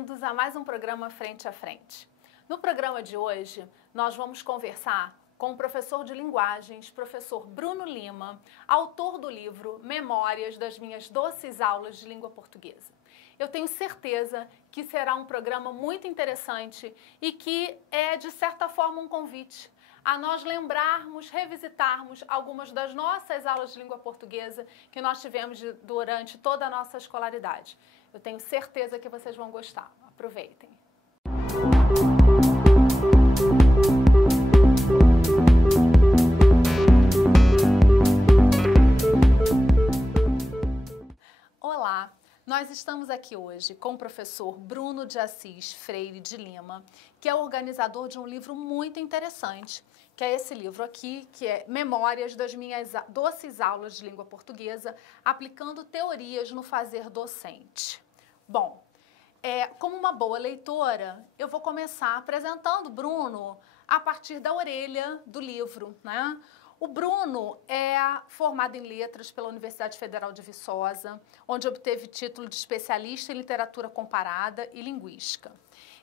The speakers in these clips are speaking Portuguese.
bem-vindos a mais um programa Frente a Frente. No programa de hoje, nós vamos conversar com o professor de linguagens, professor Bruno Lima, autor do livro Memórias das Minhas Doces Aulas de Língua Portuguesa. Eu tenho certeza que será um programa muito interessante e que é, de certa forma, um convite a nós lembrarmos, revisitarmos algumas das nossas aulas de língua portuguesa que nós tivemos durante toda a nossa escolaridade. Eu tenho certeza que vocês vão gostar. Aproveitem! Olá! Nós estamos aqui hoje com o professor Bruno de Assis Freire de Lima, que é o organizador de um livro muito interessante, que é esse livro aqui, que é Memórias das Minhas Doces Aulas de Língua Portuguesa, aplicando teorias no fazer docente. Bom, como uma boa leitora, eu vou começar apresentando o Bruno a partir da orelha do livro, né? O Bruno é formado em letras pela Universidade Federal de Viçosa, onde obteve título de especialista em literatura comparada e linguística.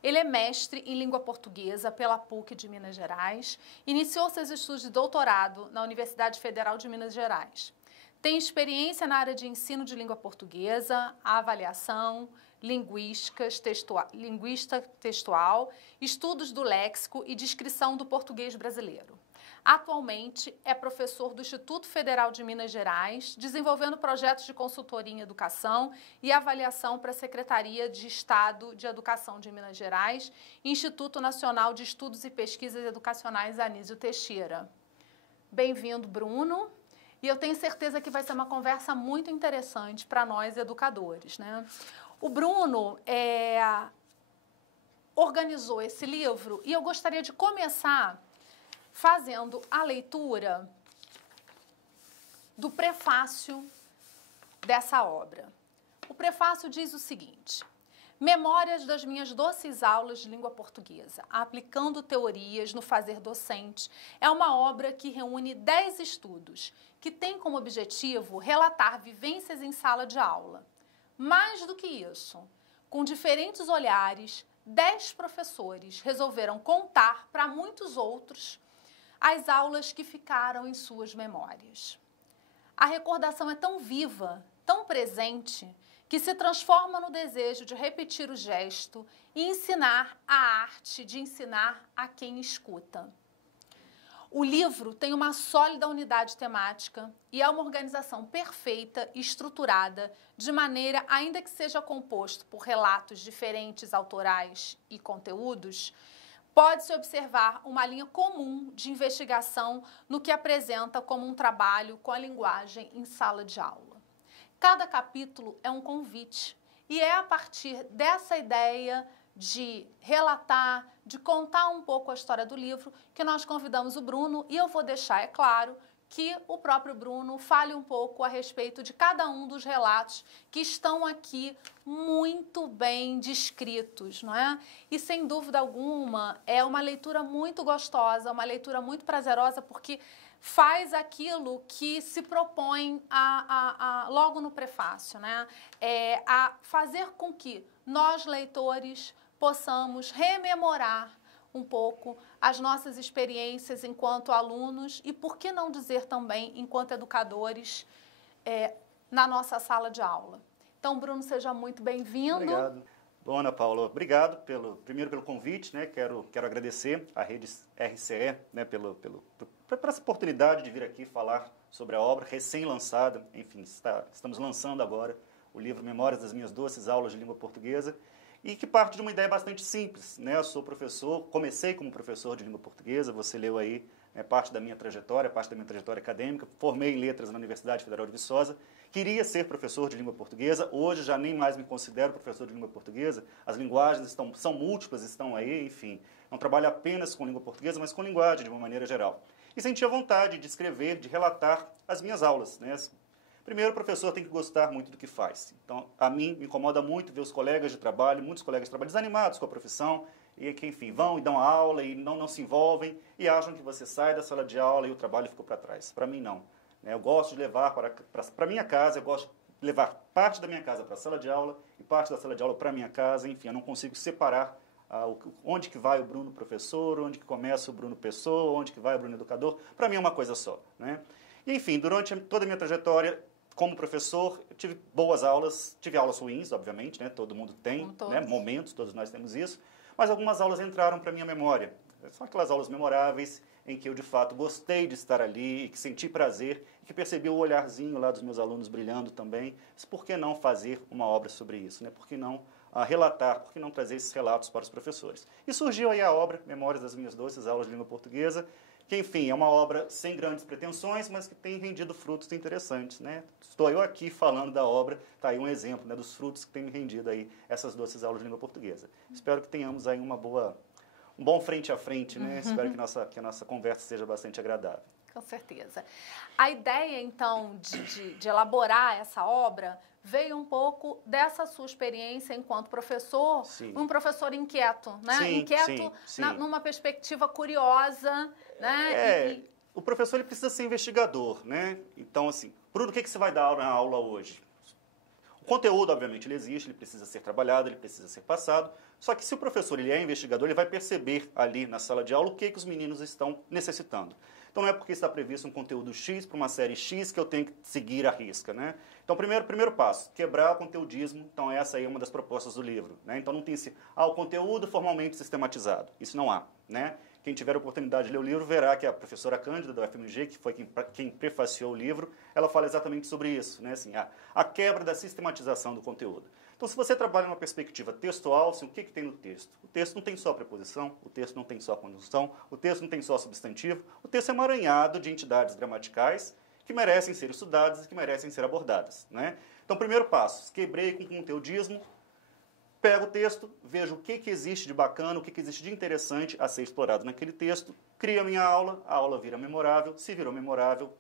Ele é mestre em língua portuguesa pela PUC de Minas Gerais, iniciou seus estudos de doutorado na Universidade Federal de Minas Gerais. Tem experiência na área de ensino de língua portuguesa, avaliação, linguística textual, estudos do léxico e descrição do português brasileiro. Atualmente é professor do Instituto Federal de Minas Gerais, desenvolvendo projetos de consultoria em educação e avaliação para a Secretaria de Estado de Educação de Minas Gerais e Instituto Nacional de Estudos e Pesquisas Educacionais Anísio Teixeira. Bem-vindo, Bruno. E eu tenho certeza que vai ser uma conversa muito interessante para nós educadores, né? O Bruno organizou esse livro e eu gostaria de começar fazendo a leitura do prefácio dessa obra. O prefácio diz o seguinte: Memórias das Minhas Doces Aulas de Língua Portuguesa, aplicando teorias no fazer docente, é uma obra que reúne 10 estudos, que tem como objetivo relatar vivências em sala de aula. Mais do que isso, com diferentes olhares, 10 professores resolveram contar para muitos outros as aulas que ficaram em suas memórias. A recordação é tão viva, tão presente, que se transforma no desejo de repetir o gesto e ensinar a arte de ensinar a quem escuta. O livro tem uma sólida unidade temática e é uma organização perfeita e estruturada, de maneira, ainda que seja composto por relatos diferentes autorais e conteúdos, pode-se observar uma linha comum de investigação no que apresenta como um trabalho com a linguagem em sala de aula. Cada capítulo é um convite e é a partir dessa ideia de relatar, de contar um pouco a história do livro que nós convidamos o Bruno, e eu vou deixar, é claro, que o próprio Bruno fale um pouco a respeito de cada um dos relatos que estão aqui muito bem descritos, não é? E sem dúvida alguma é uma leitura muito gostosa, uma leitura muito prazerosa, porque faz aquilo que se propõe logo no prefácio, né? A fazer com que nós, leitores, possamos rememorar um pouco as nossas experiências enquanto alunos e, por que não dizer também, enquanto educadores, na nossa sala de aula. Então, Bruno, seja muito bem-vindo. Obrigado. Bom, Ana Paula, obrigado primeiro pelo convite, né? Quero agradecer à Rede RCE, né, por essa oportunidade de vir aqui falar sobre a obra recém-lançada. Enfim, estamos lançando agora o livro Memórias das Minhas Doces Aulas de Língua Portuguesa, e que parte de uma ideia bastante simples, né? Eu sou professor, comecei como professor de língua portuguesa, você leu aí parte da minha trajetória acadêmica, formei em letras na Universidade Federal de Viçosa, queria ser professor de língua portuguesa, hoje já nem mais me considero professor de língua portuguesa, as linguagens são múltiplas, estão aí, enfim, não trabalho apenas com língua portuguesa, mas com linguagem de uma maneira geral. E senti a vontade de escrever, de relatar as minhas aulas, né? Primeiro, o professor tem que gostar muito do que faz. Então, a mim, me incomoda muito ver os colegas de trabalho, muitos colegas de trabalho desanimados com a profissão, e que, enfim, vão e dão aula e não se envolvem e acham que você sai da sala de aula e o trabalho ficou para trás. Para mim, não. Eu gosto de levar para minha casa, eu gosto levar parte da minha casa para a sala de aula e parte da sala de aula para a minha casa, enfim, eu não consigo separar onde que vai o Bruno professor, onde que começa o Bruno pessoa, onde que vai o Bruno educador, para mim é uma coisa só, né? E, enfim, durante toda a minha trajetória como professor, eu tive boas aulas, tive aulas ruins, obviamente, né? Todo mundo tem, né? Momentos, todos nós temos isso, mas algumas aulas entraram para a minha memória. São aquelas aulas memoráveis em que eu, de fato, gostei de estar ali, que senti prazer, e que percebi o olharzinho lá dos meus alunos brilhando também. Mas por que não fazer uma obra sobre isso, né? Por que não relatar, por que não trazer esses relatos para os professores? E surgiu aí a obra Memórias das Minhas Doces Aulas de Língua Portuguesa, que, enfim, é uma obra sem grandes pretensões, mas que tem rendido frutos interessantes, né? Estou eu aqui falando da obra, está aí um exemplo, né, dos frutos que tem rendido aí essas doces aulas de língua portuguesa. Espero que tenhamos aí um bom frente a frente, né? Espero que a nossa conversa seja bastante agradável. Com certeza. A ideia, então, de elaborar essa obra veio um pouco dessa sua experiência enquanto professor, Sim. um professor inquieto, né? Sim, inquieto sim. Numa perspectiva curiosa, né? O professor ele precisa ser investigador, né? Então, assim, Bruno, o que você vai dar na aula hoje? O conteúdo, obviamente, ele existe, ele precisa ser trabalhado, ele precisa ser passado. Só que se o professor ele é investigador, ele vai perceber ali na sala de aula o que os meninos estão necessitando. Então, não é porque está previsto um conteúdo X para uma série X que eu tenho que seguir à risca, né? Então, primeiro passo, quebrar o conteudismo. Então, essa aí é uma das propostas do livro, né? Então, não tem o conteúdo formalmente sistematizado. Isso não há, né? Quem tiver a oportunidade de ler o livro verá que a professora Cândida, da UFMG, que foi quem prefaciou o livro, ela fala exatamente sobre isso, né? Assim, a quebra da sistematização do conteúdo. Então, se você trabalha numa perspectiva textual, assim, o que tem no texto? O texto não tem só preposição, o texto não tem só conjunção, o texto não tem só substantivo, o texto é emaranhado de entidades gramaticais que merecem ser estudadas e que merecem ser abordadas, né? Então, primeiro passo, quebrei com o conteudismo, pego o texto, vejo o que existe de bacana, o que existe de interessante a ser explorado naquele texto, crio a minha aula, a aula vira memorável, se virou memorável,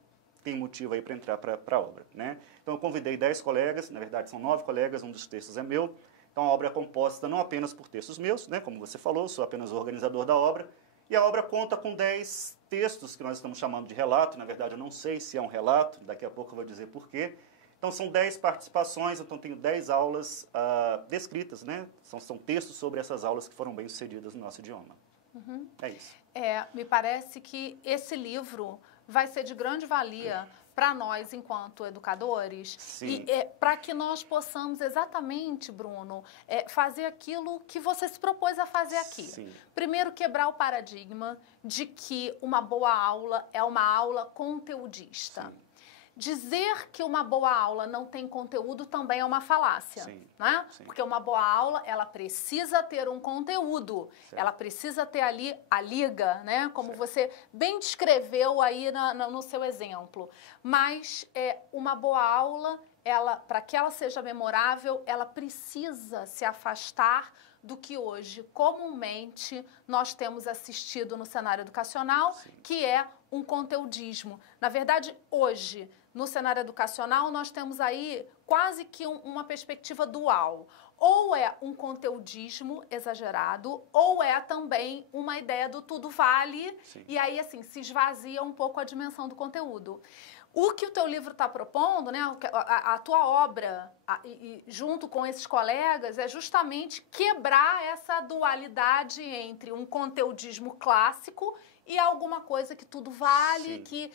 tem motivo aí para entrar para a obra, né? Então, eu convidei 10 colegas, na verdade são 9 colegas, um dos textos é meu. Então, a obra é composta não apenas por textos meus, né? Como você falou, sou apenas o organizador da obra. E a obra conta com 10 textos que nós estamos chamando de relato. Na verdade, eu não sei se é um relato, daqui a pouco eu vou dizer por quê. Então, são 10 participações, então tenho 10 aulas descritas, né? São textos sobre essas aulas que foram bem sucedidas no nosso idioma. É isso. Me parece que esse livro vai ser de grande valia para nós, enquanto educadores, Sim. E para que nós possamos exatamente, Bruno, fazer aquilo que você se propôs a fazer aqui. Sim. Primeiro, quebrar o paradigma de que uma boa aula é uma aula conteudista. Sim. Dizer que uma boa aula não tem conteúdo também é uma falácia, Sim, né? sim. Porque uma boa aula, ela precisa ter um conteúdo, certo. ela precisa ter ali a liga, né? Como certo. você bem descreveu aí no seu exemplo. Mas uma boa aula, para que ela seja memorável, ela precisa se afastar do que hoje, comumente, nós temos assistido no cenário educacional, sim, que é um conteudismo. Na verdade, hoje, no cenário educacional, nós temos aí quase que uma perspectiva dual. Ou é um conteudismo exagerado, ou é também uma ideia do tudo vale, sim, e aí, assim, se esvazia um pouco a dimensão do conteúdo. O que o teu livro está propondo, né, a tua obra, junto com esses colegas, é justamente quebrar essa dualidade entre um conteudismo clássico e alguma coisa que tudo vale, sim, que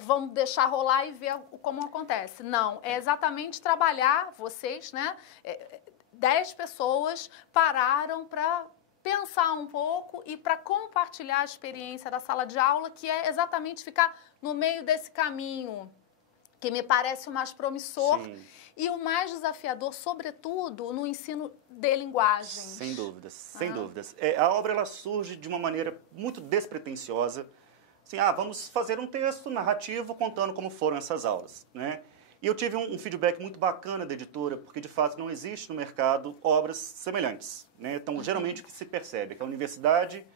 vamos deixar rolar e ver como acontece. Não, é exatamente trabalhar, vocês, né, 10 pessoas pararam para pensar um pouco e para compartilhar a experiência da sala de aula, que é exatamente ficar no meio desse caminho, que me parece o mais promissor, sim, e o mais desafiador, sobretudo, no ensino de linguagens. Sem dúvidas, sem dúvidas. A obra ela surge de uma maneira muito despretensiosa. Assim, vamos fazer um texto narrativo contando como foram essas aulas, né? E eu tive um feedback muito bacana da editora, porque de fato não existe no mercado obras semelhantes, né? Então, geralmente o que se percebe é que a universidade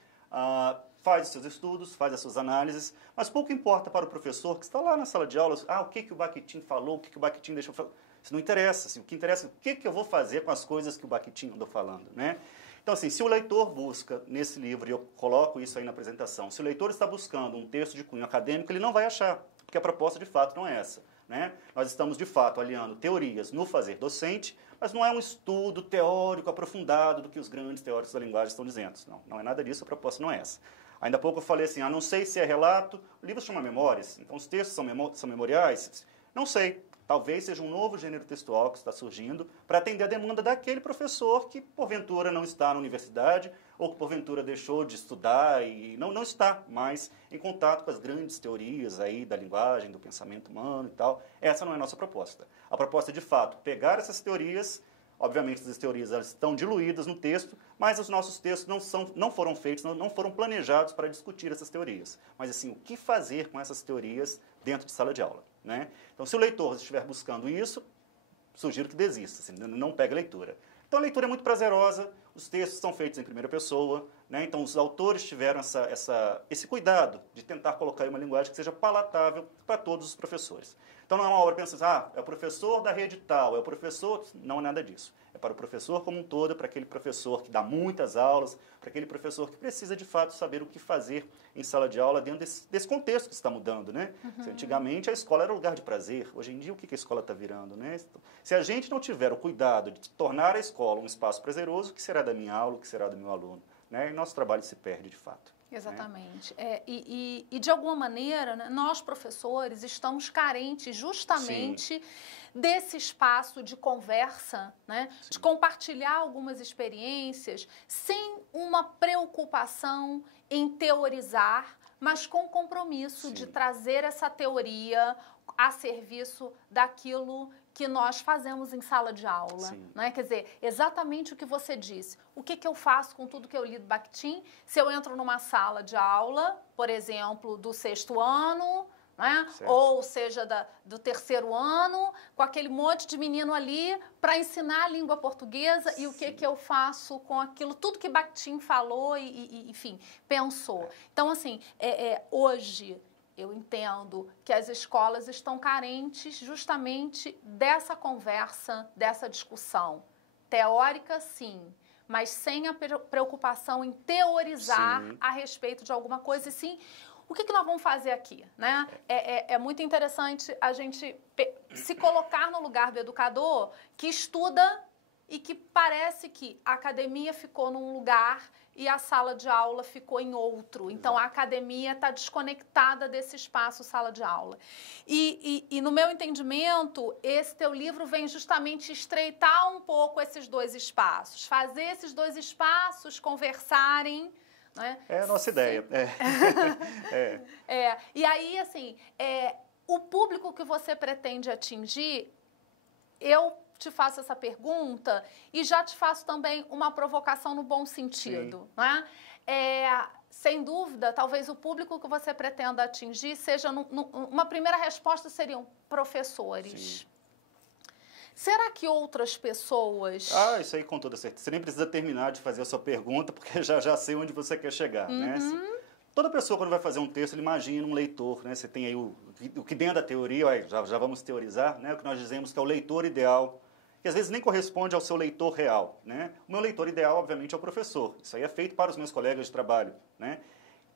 faz os seus estudos, faz as suas análises, mas pouco importa para o professor que está lá na sala de aula, o que o Bakhtin falou, o que o Bakhtin deixou falar. Isso não interessa. Assim, o que interessa é o que eu vou fazer com as coisas que o Bakhtin andou falando, né? Então, assim, se o leitor busca nesse livro, e eu coloco isso aí na apresentação, se o leitor está buscando um texto de cunho acadêmico, ele não vai achar, porque a proposta de fato não é essa. né? Nós estamos, de fato, aliando teorias no fazer docente, mas não é um estudo teórico aprofundado do que os grandes teóricos da linguagem estão dizendo. Não é nada disso, a proposta não é essa. Ainda há pouco eu falei assim, não sei se é relato, o livro se chama Memórias, então os textos são memoriais, não sei. Talvez seja um novo gênero textual que está surgindo para atender a demanda daquele professor que, porventura, não está na universidade ou que, porventura, deixou de estudar e não está mais em contato com as grandes teorias aí da linguagem, do pensamento humano e tal. Essa não é a nossa proposta. A proposta é, de fato, pegar essas teorias. Obviamente, essas teorias elas estão diluídas no texto, mas os nossos textos não foram feitos, não foram planejados para discutir essas teorias. Mas, assim, o que fazer com essas teorias dentro de sala de aula, né? Então, se o leitor estiver buscando isso, sugiro que desista, assim, não pegue a leitura. Então, a leitura é muito prazerosa, os textos são feitos em primeira pessoa, né? Então, os autores tiveram esse cuidado de tentar colocar uma linguagem que seja palatável para todos os professores. Então, não é uma obra pensando, é o professor da rede tal, é o professor... Não é nada disso. É para o professor como um todo, para aquele professor que dá muitas aulas, para aquele professor que precisa, de fato, saber o que fazer em sala de aula dentro desse contexto que está mudando, né? Uhum. Antigamente, a escola era um lugar de prazer. Hoje em dia, o que a escola está virando, né? Se a gente não tiver o cuidado de tornar a escola um espaço prazeroso, o que será da minha aula, o que será do meu aluno? Né? E nosso trabalho se perde, de fato. Exatamente. Né? E de alguma maneira, né, nós, professores, estamos carentes justamente desse espaço de conversa, né, de compartilhar algumas experiências, sem uma preocupação em teorizar, mas com compromisso de trazer essa teoria a serviço daquilo que nós fazemos em sala de aula, né? Quer dizer, exatamente o que você disse. O que eu faço com tudo que eu li do Bakhtin se eu entro numa sala de aula, por exemplo, do 6º ano, né? Ou seja, do 3º ano, com aquele monte de menino ali para ensinar a língua portuguesa e o que eu faço com aquilo, tudo que Bakhtin falou e enfim, pensou. Então, assim, hoje... Eu entendo que as escolas estão carentes justamente dessa conversa, dessa discussão. Teórica, sim, mas sem a preocupação em teorizar a respeito de alguma coisa. E sim, o que nós vamos fazer aqui? Né? É muito interessante a gente se colocar no lugar do educador que estuda e que parece que a academia ficou num lugar e a sala de aula ficou em outro. Então, a academia está desconectada desse espaço sala de aula. E no meu entendimento, esse teu livro vem justamente estreitar um pouco esses dois espaços, fazer esses dois espaços conversarem. Né? É a nossa ideia. E aí, assim, o público que você pretende atingir, eu te faço essa pergunta e já te faço também uma provocação no bom sentido. Né? Sem dúvida, talvez o público que você pretenda atingir seja... uma primeira resposta seriam professores. Sim. Será que outras pessoas... isso aí com toda certeza. Você nem precisa terminar de fazer a sua pergunta, porque já sei onde você quer chegar. Né? Toda pessoa, quando vai fazer um texto, ele imagina um leitor. Né? Você tem aí o que dentro da teoria, já vamos teorizar, né? O que nós dizemos que é o leitor ideal, que às vezes nem corresponde ao seu leitor real. Né? O meu leitor ideal, obviamente, é o professor. Isso aí é feito para os meus colegas de trabalho. Né?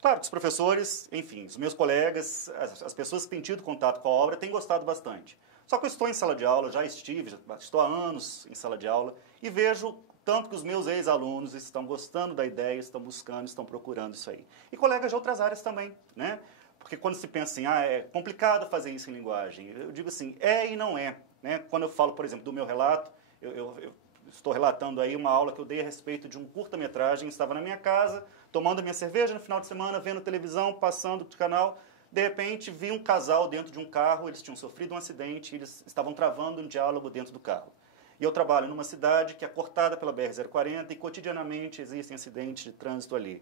Claro que os professores, enfim, os meus colegas, as pessoas que têm tido contato com a obra, têm gostado bastante. Só que eu estou em sala de aula, já estou há anos em sala de aula, e vejo tanto que os meus ex-alunos estão gostando da ideia, estão buscando, estão procurando isso aí. E colegas de outras áreas também, né? Porque quando se pensa assim, é complicado fazer isso em linguagem, eu digo assim, e não é. Né? Quando eu falo, por exemplo, do meu relato, eu estou relatando aí uma aula que eu dei a respeito de um curta-metragem, estava na minha casa, tomando minha cerveja no final de semana, vendo televisão, passando de canal, de repente vi um casal dentro de um carro, eles tinham sofrido um acidente, eles estavam travando um diálogo dentro do carro. E eu trabalho numa cidade que é cortada pela BR-040 e cotidianamente existem acidentes de trânsito ali.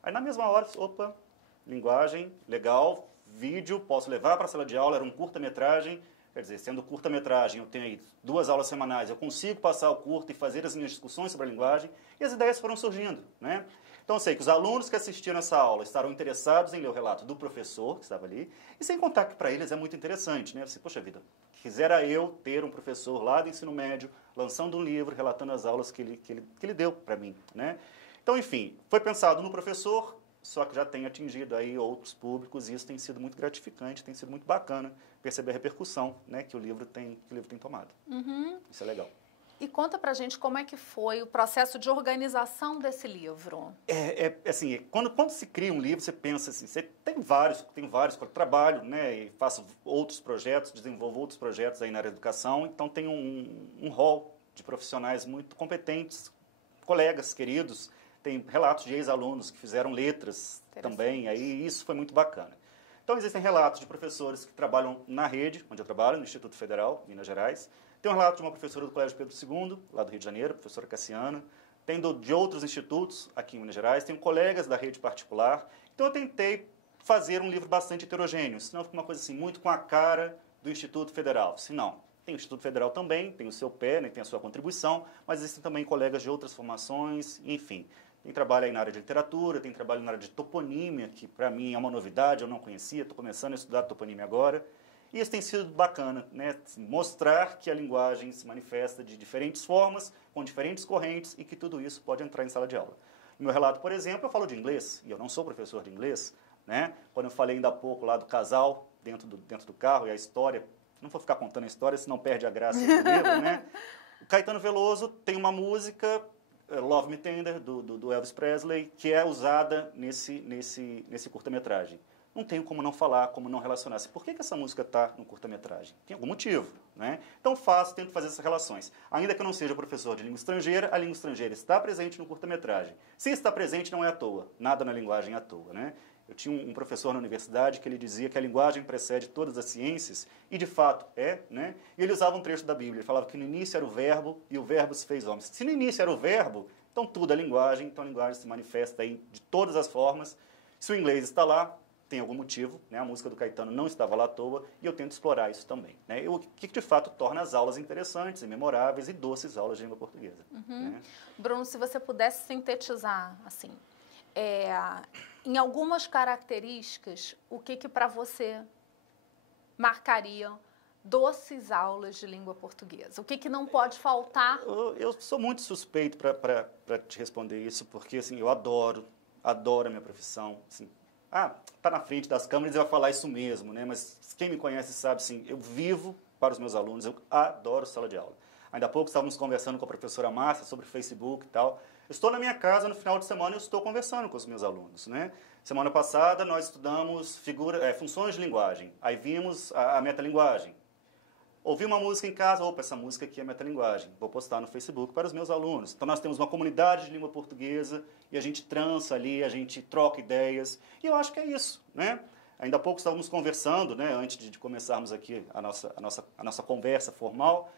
Aí na mesma hora, opa, linguagem, legal, vídeo, posso levar para a sala de aula, era um curta-metragem, quer dizer, sendo curta-metragem, eu tenho aí 2 aulas semanais, eu consigo passar o curta e fazer as minhas discussões sobre a linguagem, e as ideias foram surgindo, né? Então, eu sei que os alunos que assistiram essa aula estarão interessados em ler o relato do professor que estava ali, e sem contar que para eles é muito interessante, né? Você, poxa vida, quisera eu ter um professor lá do ensino médio, lançando um livro, relatando as aulas que ele deu para mim, né? Então, enfim, foi pensado no professor, só que já tem atingido aí outros públicos e isso tem sido muito gratificante, tem sido muito bacana perceber a repercussão, né, que o livro tem tomado. Isso é legal. E conta pra gente como é que foi o processo de organização desse livro. Assim, quando se cria um livro, você pensa assim, você tem vários que eu trabalho, né, e faço outros projetos, desenvolvo outros projetos aí na área da educação, então tem um hall de profissionais muito competentes, colegas queridos, tem relatos de ex-alunos que fizeram letras também, aí isso foi muito bacana. Então existem relatos de professores que trabalham na rede, onde eu trabalho, no Instituto Federal, Minas Gerais. Tem um relato de uma professora do Colégio Pedro II, lá do Rio de Janeiro, a professora Cassiana. Tem de outros institutos aqui em Minas Gerais. Tem colegas da rede particular. Então eu tentei fazer um livro bastante heterogêneo, senão fica uma coisa assim, muito com a cara do Instituto Federal. Se não, tem o Instituto Federal também, tem o seu pé, né, tem a sua contribuição, mas existem também colegas de outras formações, enfim. Tem trabalho aí na área de literatura, tem trabalho na área de toponímia, que para mim é uma novidade, eu não conhecia, estou começando a estudar toponímia agora. E isso tem sido bacana, né? Mostrar que a linguagem se manifesta de diferentes formas, com diferentes correntes e que tudo isso pode entrar em sala de aula. No meu relato, por exemplo, eu falo de inglês, e eu não sou professor de inglês, né? Quando eu falei ainda há pouco lá do casal dentro do carro e a história, não vou ficar contando a história, senão perde a graça do livro, né? O Caetano Veloso tem uma música, Love Me Tender, do Elvis Presley, que é usada nesse curta-metragem. Não tenho como não falar, como não relacionar. Por que essa música está no curta-metragem? Tem algum motivo, né? Então tento fazer essas relações. Ainda que eu não seja professor de língua estrangeira, a língua estrangeira está presente no curta-metragem. Se está presente, não é à toa. Nada na linguagem é à toa, né? Eu tinha um professor na universidade que ele dizia que a linguagem precede todas as ciências, e de fato né? E ele usava um trecho da Bíblia, ele falava que no início era o verbo e o verbo se fez homem. Se no início era o verbo, então tudo é linguagem, então a linguagem se manifesta aí de todas as formas. Se o inglês está lá, tem algum motivo, né? A música do Caetano não estava lá à toa, e eu tento explorar isso também, né? O que de fato torna as aulas interessantes e memoráveis e doces aulas de língua portuguesa. Né? Bruno, se você pudesse sintetizar, assim, em algumas características, o que para você marcaria doces aulas de língua portuguesa? O que não pode faltar? Eu sou muito suspeito para te responder isso, porque assim, eu adoro a minha profissão, assim, tá na frente das câmeras e vai falar isso mesmo, né? Mas quem me conhece sabe, assim, eu vivo para os meus alunos, eu adoro sala de aula. Ainda há pouco estávamos conversando com a professora Márcia sobre Facebook e tal. Eu estou na minha casa no final de semana e eu estou conversando com os meus alunos, né? Semana passada nós estudamos funções de linguagem, aí vimos a metalinguagem. Ouvi uma música em casa, opa, essa música aqui é metalinguagem, vou postar no Facebook para os meus alunos. Então nós temos uma comunidade de língua portuguesa e a gente trança ali, a gente troca ideias, e eu acho que é isso, né? Ainda há pouco estávamos conversando, né, antes de começarmos aqui a nossa conversa formal.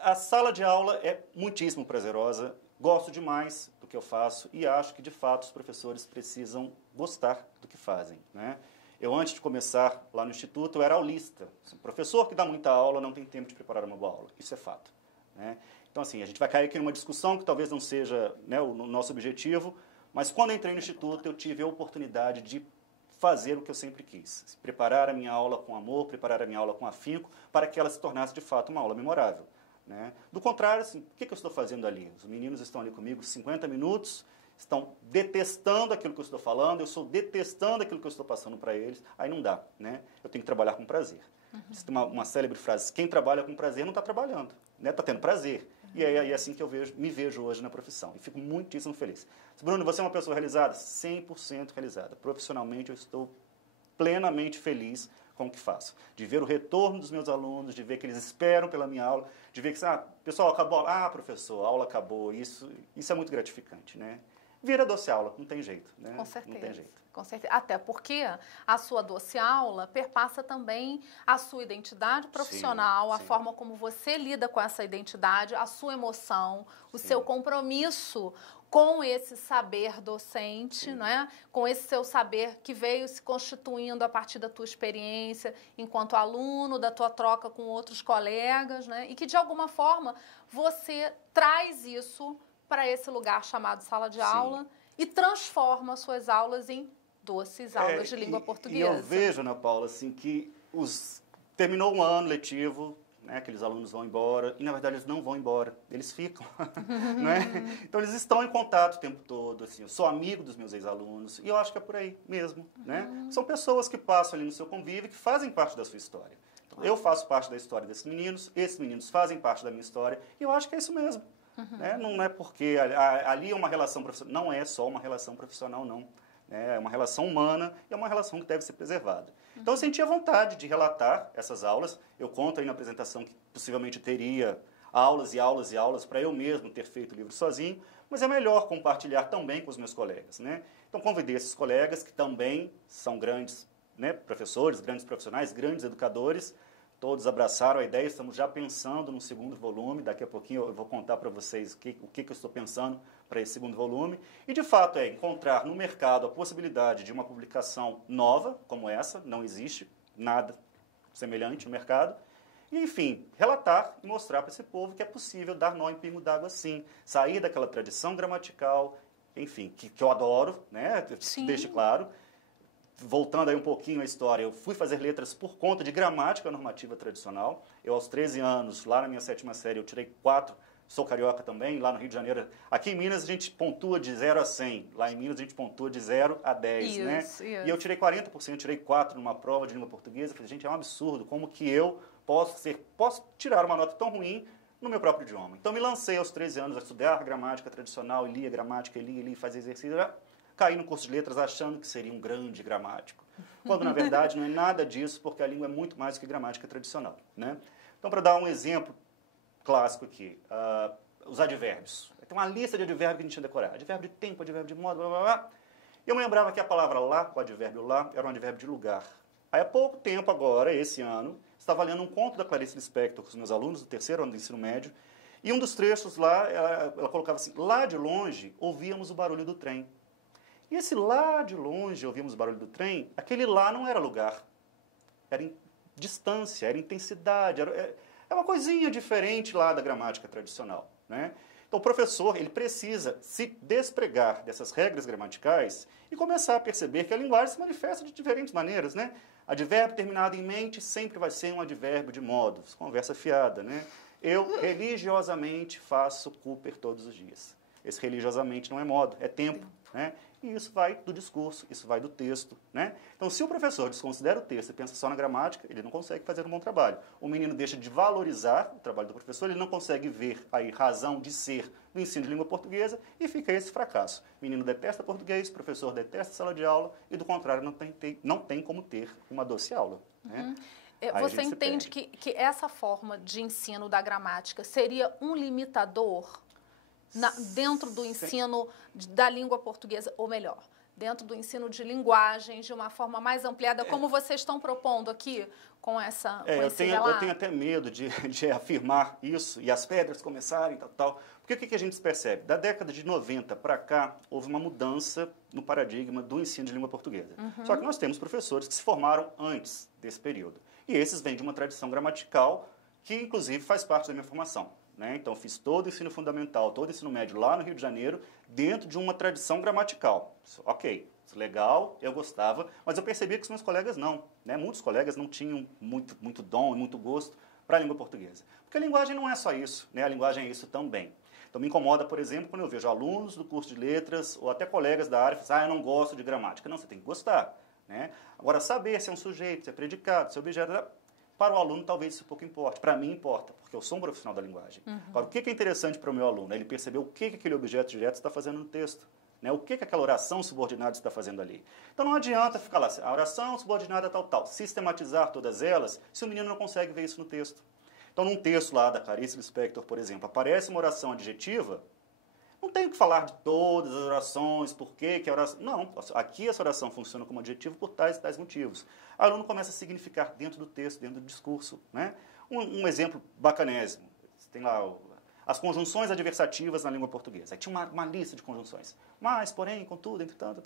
A sala de aula é muitíssimo prazerosa, gosto demais do que eu faço e acho que, de fato, os professores precisam gostar do que fazem, né? Eu, antes de começar lá no Instituto, eu era aulista. O professor que dá muita aula não tem tempo de preparar uma boa aula. Isso é fato, né? Então, assim, a gente vai cair aqui numa discussão que talvez não seja, né, o nosso objetivo, mas quando eu entrei no Instituto, eu tive a oportunidade de fazer o que eu sempre quis. Preparar a minha aula com amor, preparar a minha aula com afinco, para que ela se tornasse, de fato, uma aula memorável, né? Do contrário, assim, o que eu estou fazendo ali? Os meninos estão ali comigo 50 minutos, estão detestando aquilo que eu estou falando, eu estou detestando aquilo que eu estou passando para eles, aí não dá, né? Eu tenho que trabalhar com prazer. Tem uma célebre frase, quem trabalha com prazer não está trabalhando, né? Está tendo prazer. E é assim que eu me vejo hoje na profissão, e fico muitíssimo feliz. Bruno, você é uma pessoa realizada? 100% realizada. Profissionalmente, eu estou plenamente feliz com o que faço. De ver o retorno dos meus alunos, de ver que eles esperam pela minha aula, de ver que, pessoal, acabou a aula. Professor, a aula acabou. Isso é muito gratificante, né? Vira doce aula, não tem jeito, né? Com certeza. Não tem jeito. Com certeza. Até porque a sua doce aula perpassa também a sua identidade profissional, sim, a forma como você lida com essa identidade, a sua emoção, o seu compromisso com esse saber docente, né? Com esse seu saber que veio se constituindo a partir da tua experiência enquanto aluno, da tua troca com outros colegas, né? E que, de alguma forma, você traz isso para esse lugar chamado sala de aula e transforma suas aulas em doces aulas de língua portuguesa. E eu vejo, Ana Paula, assim, que terminou um ano letivo, né, aqueles alunos vão embora, e na verdade eles não vão embora, eles ficam, né? Então eles estão em contato o tempo todo, assim, eu sou amigo dos meus ex-alunos, e eu acho que é por aí mesmo, né? São pessoas que passam ali no seu convívio e que fazem parte da sua história. Então, eu faço parte da história desses meninos, esses meninos fazem parte da minha história, e eu acho que é isso mesmo. Né? Não é porque ali é uma relação profissional, não é só uma relação profissional, não. É uma relação humana e é uma relação que deve ser preservada. Então, eu sentia vontade de relatar essas aulas. Eu conto aí na apresentação que possivelmente teria aulas e aulas e aulas para eu mesmo ter feito o livro sozinho, mas é melhor compartilhar também com os meus colegas. Né? Então, convidei esses colegas que também são grandes, né, professores, grandes profissionais, grandes educadores. Todos abraçaram a ideia, estamos já pensando no segundo volume. Daqui a pouquinho eu vou contar para vocês o que eu estou pensando para esse segundo volume. E, de fato, é encontrar no mercado a possibilidade de uma publicação nova, como essa, não existe nada semelhante no mercado. E, enfim, relatar e mostrar para esse povo que é possível dar nó em pingo d'água sim, sair daquela tradição gramatical, enfim, que eu adoro, né? Deixe claro. Voltando aí um pouquinho à história, eu fui fazer letras por conta de gramática normativa tradicional. Eu, aos 13 anos, lá na minha 7ª série, eu tirei 4. Sou carioca também, lá no Rio de Janeiro. Aqui em Minas a gente pontua de 0 a 100. Lá em Minas a gente pontua de 0 a 10, né? Isso. E eu tirei 40%, tirei 4 numa prova de língua portuguesa. Falei, gente, é um absurdo. Como que eu posso tirar uma nota tão ruim no meu próprio idioma? Então, me lancei aos 13 anos a estudar gramática tradicional, e lia gramática, lia, fazia exercício. Caí no curso de letras achando que seria um grande gramático, quando na verdade não é nada disso, porque a língua é muito mais do que gramática tradicional. Né? Então, para dar um exemplo clássico aqui, os advérbios. Tem uma lista de advérbios que a gente tinha decorado. Advérbio de tempo, advérbio de modo, blá, blá, blá. Eu me lembrava que a palavra lá, o advérbio lá, era um advérbio de lugar. Aí, há pouco tempo agora, esse ano, estava lendo um conto da Clarice Lispector com os meus alunos do 3º ano do ensino médio, e um dos trechos lá, ela colocava assim, lá de longe, ouvíamos o barulho do trem. E esse lá de longe, ouvimos o barulho do trem, aquele lá não era lugar. Era distância, era intensidade, é uma coisinha diferente lá da gramática tradicional. Né? Então o professor ele precisa se despregar dessas regras gramaticais e começar a perceber que a linguagem se manifesta de diferentes maneiras. Né? Advérbio terminado em mente sempre vai ser um advérbio de modos, conversa fiada. Né? Eu religiosamente faço Cooper todos os dias. Esse religiosamente não é modo, é tempo. Né? E isso vai do discurso, isso vai do texto. Né? Então, se o professor desconsidera o texto e pensa só na gramática, ele não consegue fazer um bom trabalho. O menino deixa de valorizar o trabalho do professor, ele não consegue ver aí razão de ser no ensino de língua portuguesa e fica esse fracasso. O menino detesta português, o professor detesta a sala de aula e, do contrário, não tem como ter uma doce aula. Né? Você entende que essa forma de ensino da gramática seria um limitador dentro do ensino da língua portuguesa, ou melhor, dentro do ensino de linguagem, de uma forma mais ampliada, como vocês estão propondo aqui com esse relato? Eu tenho até medo de afirmar isso e as pedras começarem tal. Porque o que a gente percebe? Da década de 90 para cá, houve uma mudança no paradigma do ensino de língua portuguesa. Só que nós temos professores que se formaram antes desse período. E esses vêm de uma tradição gramatical que, inclusive, faz parte da minha formação. Né? Então, fiz todo o ensino fundamental, todo o ensino médio lá no Rio de Janeiro, dentro de uma tradição gramatical. Ok, legal, eu gostava, mas eu percebia que os meus colegas não. Né? Muitos colegas não tinham muito dom e muito gosto para a língua portuguesa. Porque a linguagem não é só isso, né? A linguagem é isso também. Então, me incomoda, por exemplo, quando eu vejo alunos do curso de letras ou até colegas da área que dizem, eu não gosto de gramática. Não, você tem que gostar. Né? Agora, saber se é um sujeito, se é predicado, se é objeto... Para o aluno, talvez isso pouco importe. Para mim, importa, porque eu sou um profissional da linguagem. Agora, o que é interessante para o meu aluno? Ele perceber o que aquele objeto direto está fazendo no texto. Né? O que aquela oração subordinada está fazendo ali. Então, não adianta ficar lá, a oração subordinada tal, sistematizar todas elas, se o menino não consegue ver isso no texto. Então, num texto lá da Clarice Lispector, por exemplo, aparece uma oração adjetiva, não tenho que falar de todas as orações, por que a oração... Não, aqui essa oração funciona como adjetivo por tais e tais motivos. O aluno começa a significar dentro do texto, dentro do discurso. Né? Um exemplo bacanésimo. Tem lá as conjunções adversativas na língua portuguesa. Aí tinha uma lista de conjunções. Mas, porém, contudo, entretanto...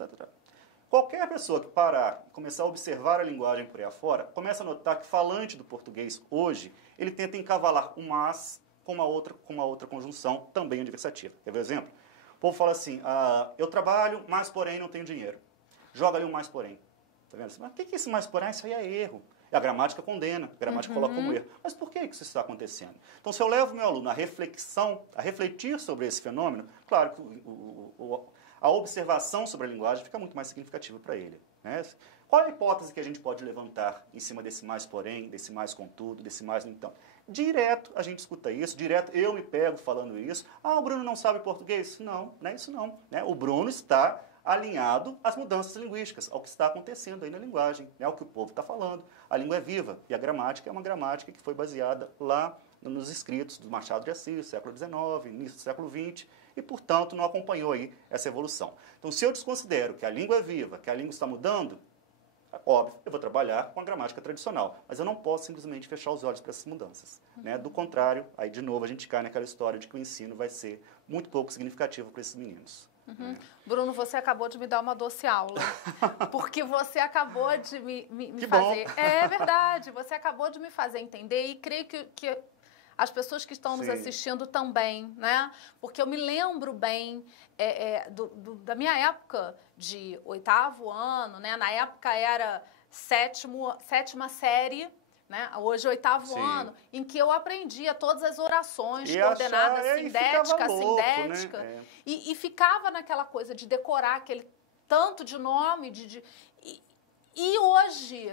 Qualquer pessoa que parar e começar a observar a linguagem por aí afora, começa a notar que falante do português hoje, ele tenta encavalar um mas com uma outra conjunção também adversativa. Quer ver o exemplo? O povo fala assim, eu trabalho, mas porém não tenho dinheiro. Joga ali um mais porém. Tá vendo? Mas o que é esse mais porém? Isso aí é erro. E a gramática condena, a gramática coloca como erro. Mas por que isso está acontecendo? Então, se eu levo o meu aluno à reflexão, a refletir sobre esse fenômeno, claro que a observação sobre a linguagem fica muito mais significativa para ele. Né? Qual é a hipótese que a gente pode levantar em cima desse mais porém, desse mais contudo, desse mais no entanto? Direto a gente escuta isso, direto eu me pego falando isso. Ah, o Bruno não sabe português? Não, não é isso não. Né? O Bruno está alinhado às mudanças linguísticas, ao que está acontecendo aí na linguagem, né? Ao que o povo está falando. A língua é viva e a gramática é uma gramática que foi baseada lá nos escritos do Machado de Assis, século XIX, início do século XX, e, portanto, não acompanhou aí essa evolução. Então, se eu desconsidero que a língua é viva, que a língua está mudando, óbvio, eu vou trabalhar com a gramática tradicional, mas eu não posso simplesmente fechar os olhos para essas mudanças. Né? Do contrário, aí de novo a gente cai naquela história de que o ensino vai ser muito pouco significativo para esses meninos. Bruno, você acabou de me dar uma doce aula, porque você acabou de me fazer... Bom. É verdade, você acabou de me fazer entender e creio que as pessoas que estão nos assistindo também, né? Porque eu me lembro bem da minha época de 8º ano, né? Na época era sétima série, né? Hoje 8º ano, em que eu aprendia todas as orações coordenadas, sindética, sindética, né? E ficava naquela coisa de decorar aquele tanto de nome, e hoje,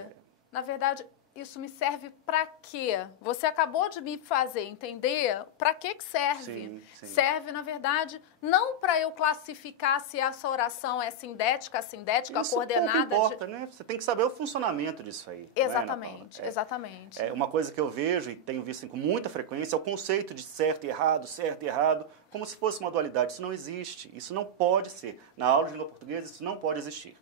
na verdade, isso me serve para quê? Você acabou de me fazer entender para que serve. Sim. Serve, na verdade, não para eu classificar se essa oração é sindética, assindética, coordenada. Pouco importa, né? Você tem que saber o funcionamento disso aí. Exatamente, exatamente. Uma coisa que eu vejo e tenho visto com muita frequência é o conceito de certo e errado, como se fosse uma dualidade. Isso não existe, isso não pode ser. Na aula de língua portuguesa, isso não pode existir.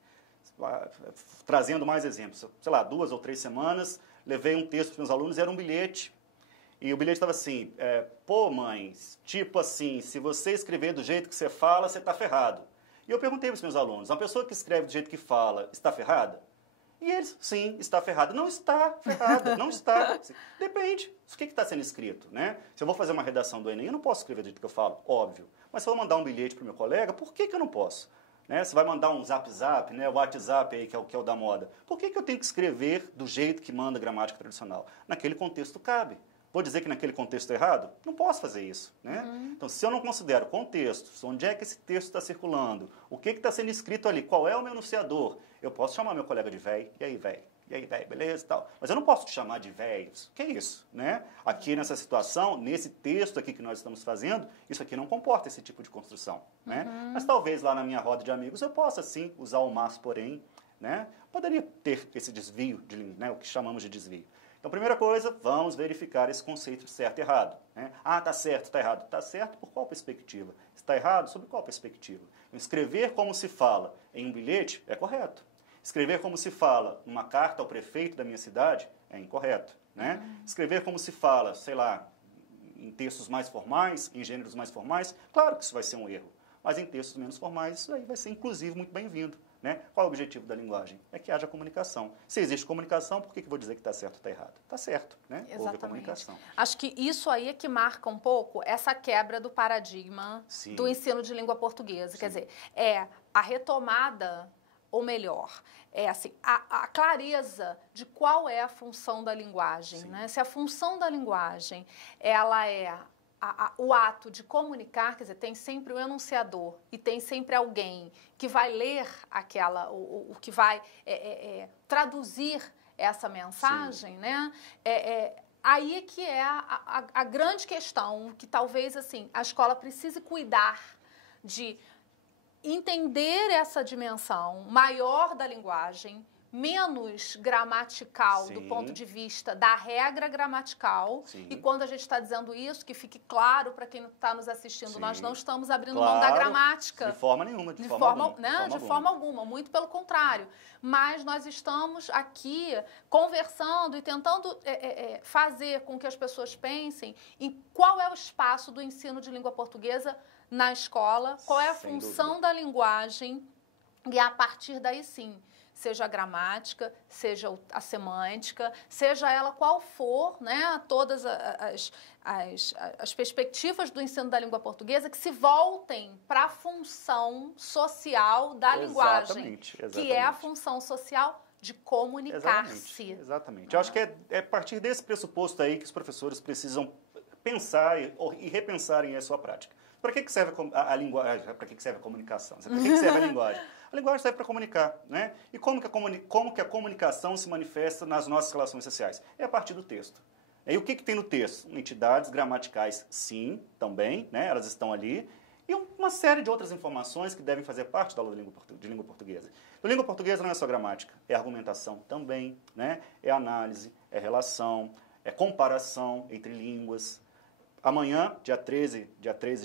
Trazendo mais exemplos, sei lá, 2 ou 3 semanas, levei um texto para os meus alunos, era um bilhete, e o bilhete estava assim, pô mãe, tipo assim, se você escrever do jeito que você fala, você está ferrado. E eu perguntei para os meus alunos, uma pessoa que escreve do jeito que fala, está ferrada? E eles, sim, está ferrada. Não está ferrada, não está. Depende, o que está sendo escrito, né? Se eu vou fazer uma redação do Enem, eu não posso escrever do jeito que eu falo, óbvio. Mas se eu vou mandar um bilhete para o meu colega, por que eu não posso? Né? Você vai mandar um zap, né? O WhatsApp aí, que é o da moda. Por que eu tenho que escrever do jeito que manda a gramática tradicional? Naquele contexto cabe. Vou dizer que naquele contexto é errado? Não posso fazer isso. Né? Então, se eu não considero contexto, onde é que esse texto está circulando, o que está sendo escrito ali, qual é o meu enunciador, eu posso chamar meu colega de véi, e aí, véi? E aí, velho, beleza e tal. Mas eu não posso te chamar de velho. O que é isso? Né? Aqui nessa situação, nesse texto aqui que nós estamos fazendo, isso aqui não comporta esse tipo de construção. Né? Mas talvez lá na minha roda de amigos eu possa, sim, usar o mas, porém. Né? Poderia ter esse desvio, né? O que chamamos de desvio. Então, primeira coisa, vamos verificar esse conceito de certo e errado. Né? Ah, tá certo, tá errado. Tá certo por qual perspectiva? Está errado sobre qual perspectiva? Escrever como se fala em um bilhete é correto. Escrever como se fala numa carta ao prefeito da minha cidade é incorreto. Né? Escrever como se fala, sei lá, em textos mais formais, em gêneros mais formais, claro que isso vai ser um erro. Mas em textos menos formais, isso aí vai ser, inclusive, muito bem-vindo. Né? Qual é o objetivo da linguagem? É que haja comunicação. Se existe comunicação, por que eu vou dizer que está certo ou está errado? Está certo, né? Houve comunicação. Acho que isso aí é que marca um pouco essa quebra do paradigma do ensino de língua portuguesa. Quer dizer, é a retomada, ou melhor, é assim, a clareza de qual é a função da linguagem. Né? Se a função da linguagem ela é o ato de comunicar, quer dizer, tem sempre o enunciador e tem sempre alguém que vai ler o que vai traduzir essa mensagem, né? Aí é que é a grande questão, que talvez assim, a escola precise cuidar de entender essa dimensão maior da linguagem, menos gramatical do ponto de vista da regra gramatical. E quando a gente está dizendo isso, que fique claro para quem está nos assistindo, nós não estamos abrindo mão da gramática. De forma nenhuma, de forma alguma, muito pelo contrário. Mas nós estamos aqui conversando e tentando fazer com que as pessoas pensem em qual é o espaço do ensino de língua portuguesa na escola, qual é a função da linguagem, e a partir daí sim, seja a gramática, seja a semântica, seja ela qual for, né, todas as perspectivas do ensino da língua portuguesa que se voltem para a função social da linguagem, que é a função social de comunicar-se. Exatamente. Eu acho que é a partir desse pressuposto aí que os professores precisam pensar e repensarem a sua prática. Para que serve a linguagem? Para que serve a comunicação? Para que serve a linguagem? A linguagem serve para comunicar, né? E como que a comunicação se manifesta nas nossas relações sociais? É a partir do texto. E o que tem no texto? Entidades gramaticais, sim, também, né? Elas estão ali. E uma série de outras informações que devem fazer parte da aula de língua portuguesa. A língua portuguesa não é só gramática, é argumentação também, né? É análise, é relação, é comparação entre línguas. Amanhã, dia 13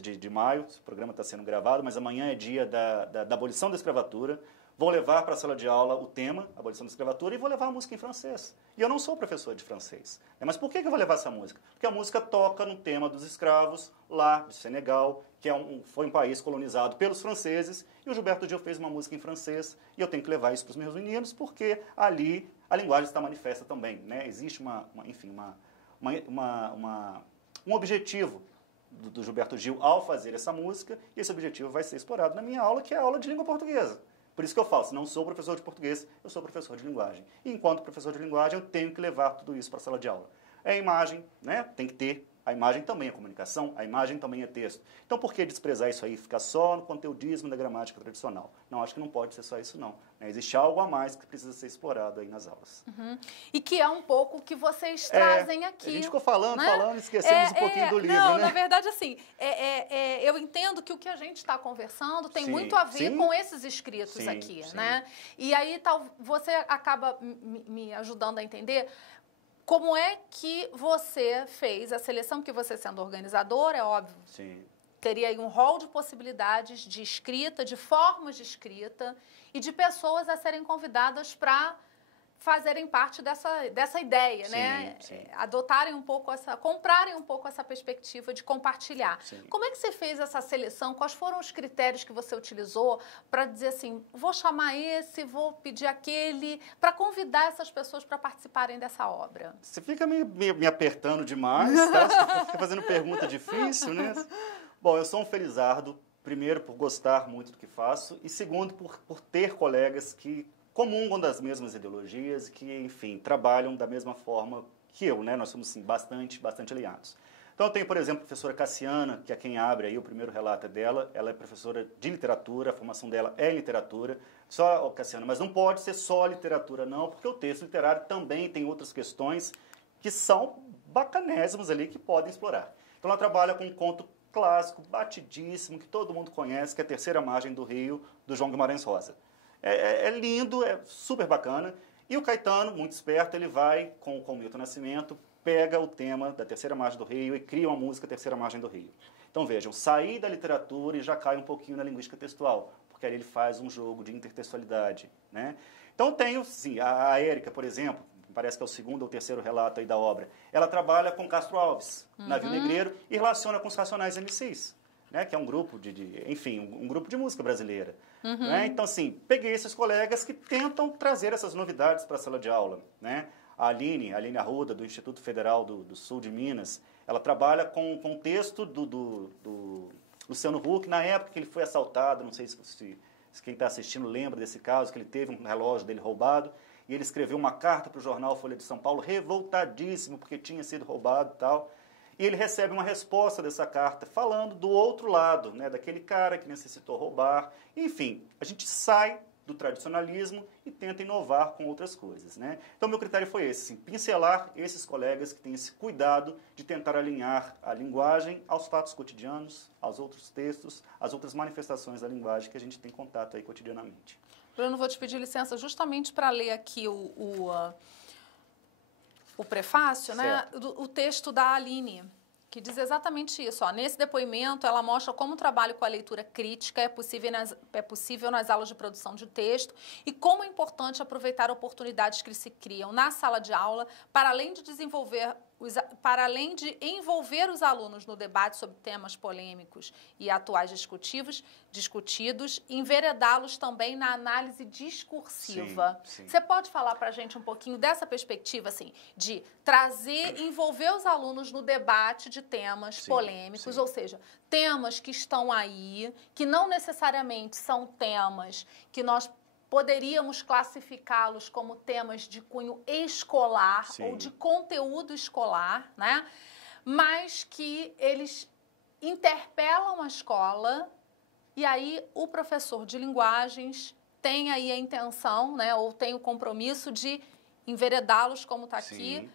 de maio, o programa está sendo gravado, mas amanhã é dia da abolição da escravatura. Vou levar para a sala de aula o tema, abolição da escravatura, e vou levar a música em francês. E eu não sou professor de francês. Mas por que eu vou levar essa música? Porque a música toca no tema dos escravos lá do Senegal, que foi um país colonizado pelos franceses, e o Gilberto Gil fez uma música em francês, e eu tenho que levar isso para os meus meninos, porque ali a linguagem está manifesta também, né? Existe um objetivo do Gilberto Gil ao fazer essa música, e esse objetivo vai ser explorado na minha aula, que é a aula de língua portuguesa. Por isso que eu falo, se não sou professor de português, eu sou professor de linguagem. E enquanto professor de linguagem, eu tenho que levar tudo isso para a sala de aula. É a imagem, né? Tem que ter. A imagem também é comunicação, a imagem também é texto. Então, por que desprezar isso aí e ficar só no conteudismo da gramática tradicional? Não, acho que não pode ser só isso, não. Existe algo a mais que precisa ser explorado aí nas aulas. Uhum. E que é um pouco o que vocês trazem aqui. A gente ficou falando, esquecemos um pouquinho do livro, não, né? Na verdade, assim, eu entendo que o que a gente está conversando tem muito a ver com esses escritos aqui, né? E aí, você acaba me ajudando a entender como é que você fez a seleção, que você sendo organizador, é óbvio, teria aí um rol de possibilidades de escrita, de formas de escrita e de pessoas a serem convidadas para fazerem parte dessa ideia, né? Adotarem um pouco comprarem um pouco essa perspectiva de compartilhar. Como é que você fez essa seleção? Quais foram os critérios que você utilizou para dizer assim, vou chamar esse, vou pedir aquele, para convidar essas pessoas para participarem dessa obra? Você fica me apertando demais, tá? Você fica fazendo pergunta difícil, né? Bom, eu sou um felizardo, primeiro por gostar muito do que faço e segundo por ter colegas que comungam das mesmas ideologias, que, enfim, trabalham da mesma forma que eu, né? Nós somos, sim, bastante alinhados. Então, eu tenho, por exemplo, a professora Cassiana, que é quem abre aí o primeiro relato dela. Ela é professora de literatura, a formação dela é em literatura. Só, Cassiana, mas não pode ser só literatura, não, porque o texto literário também tem outras questões que são bacanésimas ali, que podem explorar. Então, ela trabalha com um conto clássico, batidíssimo, que todo mundo conhece, que é A Terceira Margem do Rio, do João Guimarães Rosa. É lindo, é super bacana. E o Caetano, muito esperto, ele vai com o Milton Nascimento, pega o tema da Terceira Margem do Rio e cria uma música Terceira Margem do Rio. Então vejam, sair da literatura e já cai um pouquinho na linguística textual, porque aí ele faz um jogo de intertextualidade, né? Então tenho, sim, a Érica, por exemplo, parece que é o segundo ou terceiro relato aí da obra, ela trabalha com Castro Alves, Navio Negreiro, e relaciona com os Racionais MCs, né? Que é um grupo enfim, um grupo de música brasileira. Né? Então, assim, peguei esses colegas que tentam trazer essas novidades para a sala de aula, né? A Aline Arruda, do Instituto Federal do Sul de Minas, ela trabalha com o texto do Luciano Huck, na época que ele foi assaltado, não sei se quem está assistindo lembra desse caso, que ele teve um relógio dele roubado, e ele escreveu uma carta para o jornal Folha de São Paulo, revoltadíssimo, porque tinha sido roubado e tal. E ele recebe uma resposta dessa carta falando do outro lado, né, daquele cara que necessitou roubar. Enfim, a gente sai do tradicionalismo e tenta inovar com outras coisas, né? Então, meu critério foi esse, assim, pincelar esses colegas que têm esse cuidado de tentar alinhar a linguagem aos fatos cotidianos, aos outros textos, às outras manifestações da linguagem que a gente tem contato aí cotidianamente. Bruno, vou te pedir licença justamente para ler aqui o prefácio, né, o texto da Aline, que diz exatamente isso. Ó, nesse depoimento, ela mostra como o trabalho com a leitura crítica é possível nas aulas de produção de texto e como é importante aproveitar oportunidades que se criam na sala de aula para além de envolver os alunos no debate sobre temas polêmicos e atuais discutidos, enveredá-los também na análise discursiva. Sim. Você pode falar para a gente um pouquinho dessa perspectiva, assim, de envolver os alunos no debate de temas polêmicos, ou seja, temas que estão aí, que não necessariamente são temas que nós poderíamos classificá-los como temas de cunho escolar ou de conteúdo escolar, né? Mas que eles interpelam a escola e aí o professor de linguagens tem aí a intenção, né, ou tem o compromisso de enveredá-los, como está aqui,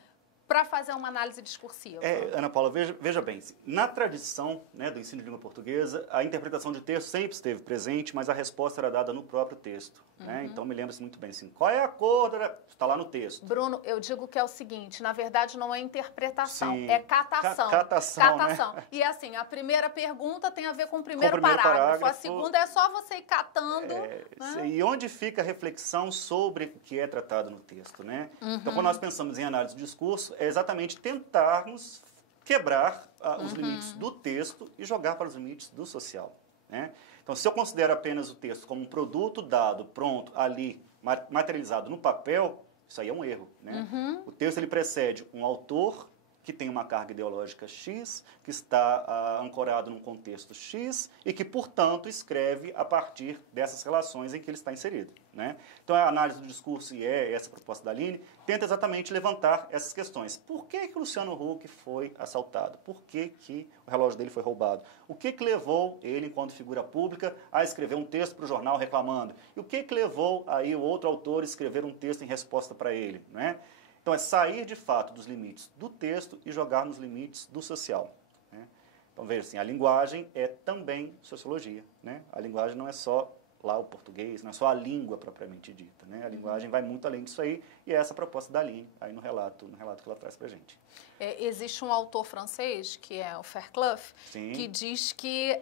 para fazer uma análise discursiva. Ana Paula, veja bem, na tradição, né, do ensino de língua portuguesa, a interpretação de texto sempre esteve presente, mas a resposta era dada no próprio texto. Né? Então, me lembra-se muito bem assim, qual é a cor da... Está lá no texto. Bruno, eu digo que é o seguinte, na verdade não é interpretação, é catação. Catação. Né? E assim, a primeira pergunta tem a ver com o primeiro parágrafo, a segunda é só você ir catando. Né? E onde fica a reflexão sobre o que é tratado no texto, né? Então, quando nós pensamos em análise do discurso, é exatamente tentarmos quebrar os limites do texto e jogar para os limites do social. Né? Então, se eu considero apenas o texto como um produto dado, pronto, ali, materializado no papel, isso aí é um erro. Né? O texto ele precede um autor que tem uma carga ideológica X, que está ancorado num contexto X e que, portanto, escreve a partir dessas relações em que ele está inserido. Né? Então, a análise do discurso, e essa proposta da Aline, tenta exatamente levantar essas questões. Por que o Luciano Huck foi assaltado? Por que o relógio dele foi roubado? O que levou ele, enquanto figura pública, a escrever um texto para o jornal reclamando? E o que levou aí o outro autor a escrever um texto em resposta para ele? Né? Então, é sair, de fato, dos limites do texto e jogar nos limites do social. Né? Então, veja assim, a linguagem é também sociologia. Né? A linguagem não é só lá o português, não é só a língua propriamente dita. Né? A linguagem vai muito além disso aí, e é essa a proposta da Aline, aí no relato que ela traz para a gente. Existe um autor francês, que é o Fairclough, que diz que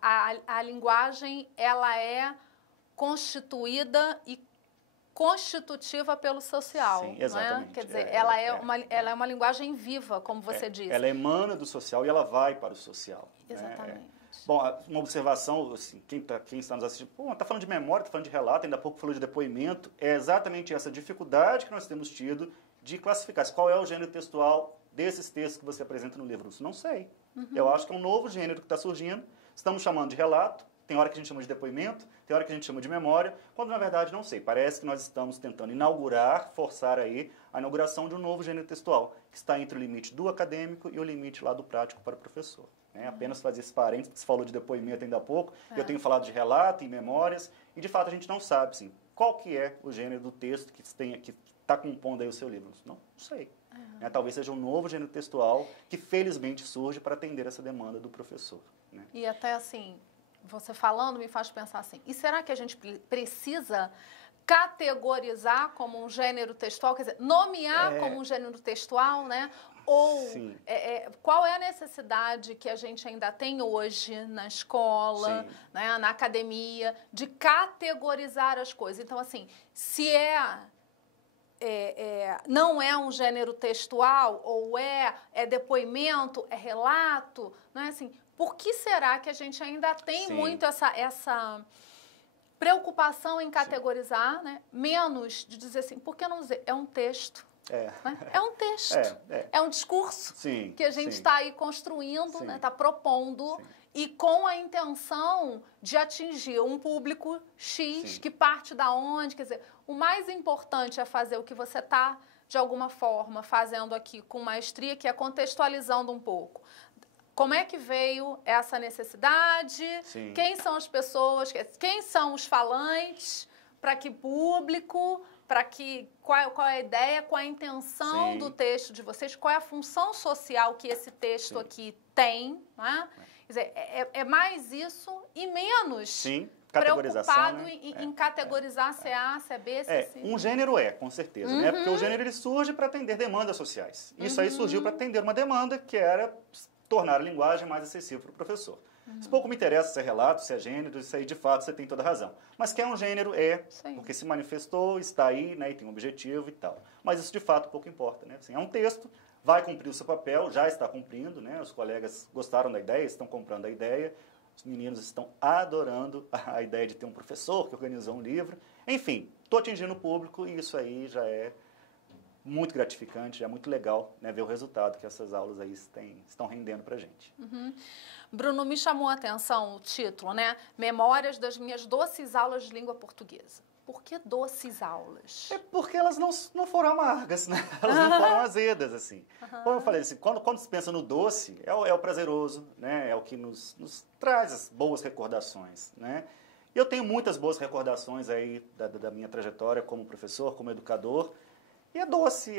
a linguagem ela é constituída e constitutiva pelo social. Sim, exatamente. Né? Quer dizer, ela é uma linguagem viva, como você disse. Ela emana do social e ela vai para o social. Exatamente. Né? Bom, uma observação, assim, quem está nos assistindo, está falando de memória, está falando de relato, ainda há pouco falou de depoimento, é exatamente essa dificuldade que nós temos tido de classificar qual é o gênero textual desses textos que você apresenta no livro. Isso não sei. Eu acho que é um novo gênero que está surgindo, estamos chamando de relato, tem hora que a gente chama de depoimento, tem hora que a gente chama de memória, quando na verdade não sei. Parece que nós estamos tentando forçar aí a inauguração de um novo gênero textual, que está entre o limite do acadêmico e o limite lá do prático para o professor. Né? Apenas fazer esse parênteses, porque você falou de depoimento ainda há pouco, eu tenho falado de relato e memórias, e de fato a gente não sabe assim, qual que é o gênero do texto que está compondo aí o seu livro. Não sei. Né? Talvez seja um novo gênero textual que felizmente surge para atender essa demanda do professor. Né? E até assim, você falando me faz pensar assim, e será que a gente precisa categorizar como um gênero textual, quer dizer, nomear como um gênero textual, né? Ou qual é a necessidade que a gente ainda tem hoje na escola, né, na academia, de categorizar as coisas? Então, assim, se não é um gênero textual, ou é depoimento, é relato, não é assim... Por que será que a gente ainda tem muito essa preocupação em categorizar, né? Menos de dizer assim, por que não dizer? É um texto. Né? É um texto. É um discurso que a gente está aí construindo, está propondo, e com a intenção de atingir um público X, que parte da onde. Quer dizer, o mais importante é fazer o que você está, de alguma forma, fazendo aqui com maestria, que é contextualizando um pouco. Como é que veio essa necessidade? Quem são as pessoas? Quem são os falantes? Para que público? Qual é a ideia? Qual é a intenção do texto de vocês? Qual é a função social que esse texto aqui tem? Né? Quer dizer, é mais isso e menos preocupado, né? em categorizar se é A, se é B, se é C. Um gênero com certeza, né? Porque o gênero ele surge para atender demandas sociais. Isso aí surgiu para atender uma demanda que era tornar a linguagem mais acessível para o professor. Se pouco me interessa se é relato, se é gênero, isso aí de fato você tem toda a razão. Mas que é um gênero, porque se manifestou, está aí, né, e tem um objetivo e tal. Mas isso de fato pouco importa, né? Assim, é um texto, vai cumprir o seu papel, já está cumprindo, né? Os colegas gostaram da ideia, estão comprando a ideia, os meninos estão adorando a ideia de ter um professor que organizou um livro. Enfim, estou atingindo o público e isso aí já é muito gratificante, é muito legal, né, ver o resultado que essas aulas aí estão rendendo para a gente. Bruno, me chamou a atenção o título, né? Memórias das minhas doces aulas de língua portuguesa. Por que doces aulas? É porque elas não foram amargas, né? Elas não foram azedas, assim. Como eu falei, assim, quando se pensa no doce, é o prazeroso, né? É o que nos traz as boas recordações, né? E eu tenho muitas boas recordações aí da minha trajetória como professor, como educador. E é doce,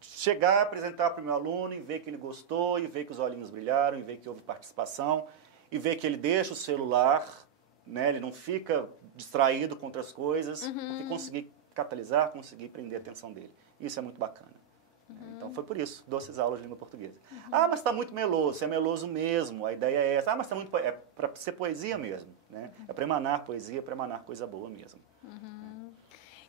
chegar, apresentar para o meu aluno e ver que ele gostou, e ver que os olhinhos brilharam, e ver que houve participação, e ver que ele deixa o celular, né? Ele não fica distraído com outras coisas, porque consegui catalisar, consegui prender a atenção dele. Isso é muito bacana. Então foi por isso, doces aulas de língua portuguesa. Ah, mas está muito meloso, é meloso mesmo, a ideia é essa. Ah, mas está muito... É para ser poesia mesmo, né? É para emanar poesia, para emanar coisa boa mesmo.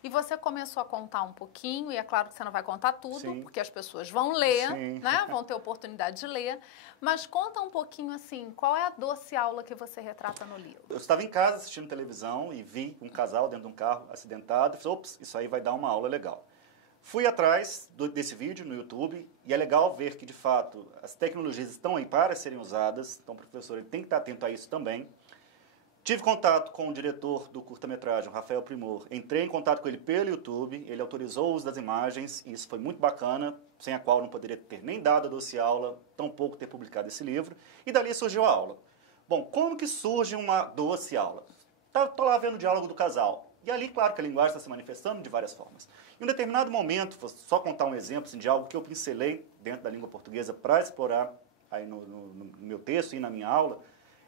E você começou a contar um pouquinho, e é claro que você não vai contar tudo, Sim. porque as pessoas vão ler, Sim. né? Vão ter oportunidade de ler. Mas conta um pouquinho assim, qual é a doce aula que você retrata no livro? Eu estava em casa assistindo televisão e vi um casal dentro de um carro acidentado e falei, ops, isso aí vai dar uma aula legal. Fui atrás desse vídeo no YouTube e é legal ver que, de fato, as tecnologias estão aí para serem usadas, então o professor ele tem que estar atento a isso também. Tive contato com o diretor do curta-metragem, Rafael Primor. Entrei em contato com ele pelo YouTube, ele autorizou o uso das imagens, e isso foi muito bacana, sem a qual eu não poderia ter nem dado a doce aula, tampouco ter publicado esse livro, e dali surgiu a aula. Bom, como que surge uma doce aula? Estou lá vendo o diálogo do casal, e ali, claro, que a linguagem está se manifestando de várias formas. Em um determinado momento, vou só contar um exemplo assim, de algo que eu pincelei dentro da língua portuguesa para explorar aí no meu texto e na minha aula.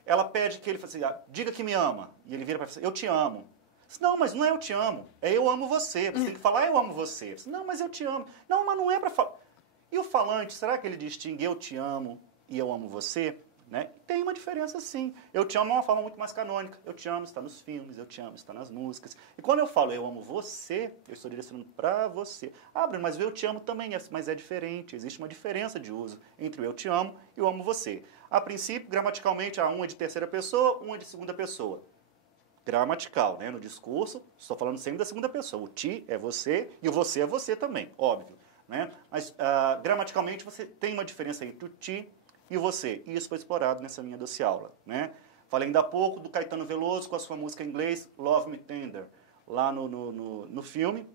Ela pede que ele faça assim, diga que me ama. E ele vira para ela, eu te amo. Não, mas não é eu te amo, é eu amo você. Você tem que falar eu amo você. Não, mas eu te amo. Não, mas não é para falar. E o falante, será que ele distingue eu te amo e eu amo você? Né? Tem uma diferença sim. Eu te amo é uma forma muito mais canônica. Eu te amo está nos filmes, eu te amo está nas músicas. E quando eu falo eu amo você, eu estou direcionando para você. Ah, Bruno, mas o eu te amo também é, mas é diferente. Existe uma diferença de uso entre o eu te amo e eu amo você. A princípio, gramaticalmente, um é de terceira pessoa, um é de segunda pessoa. Gramatical, né? No discurso, estou falando sempre da segunda pessoa. O ti é você e o você é você também, óbvio. Né? Mas, gramaticalmente, você tem uma diferença entre o ti e o você. E isso foi explorado nessa minha doce aula. Né? Falei ainda há pouco do Caetano Veloso com a sua música em inglês, Love Me Tender. Lá no filme,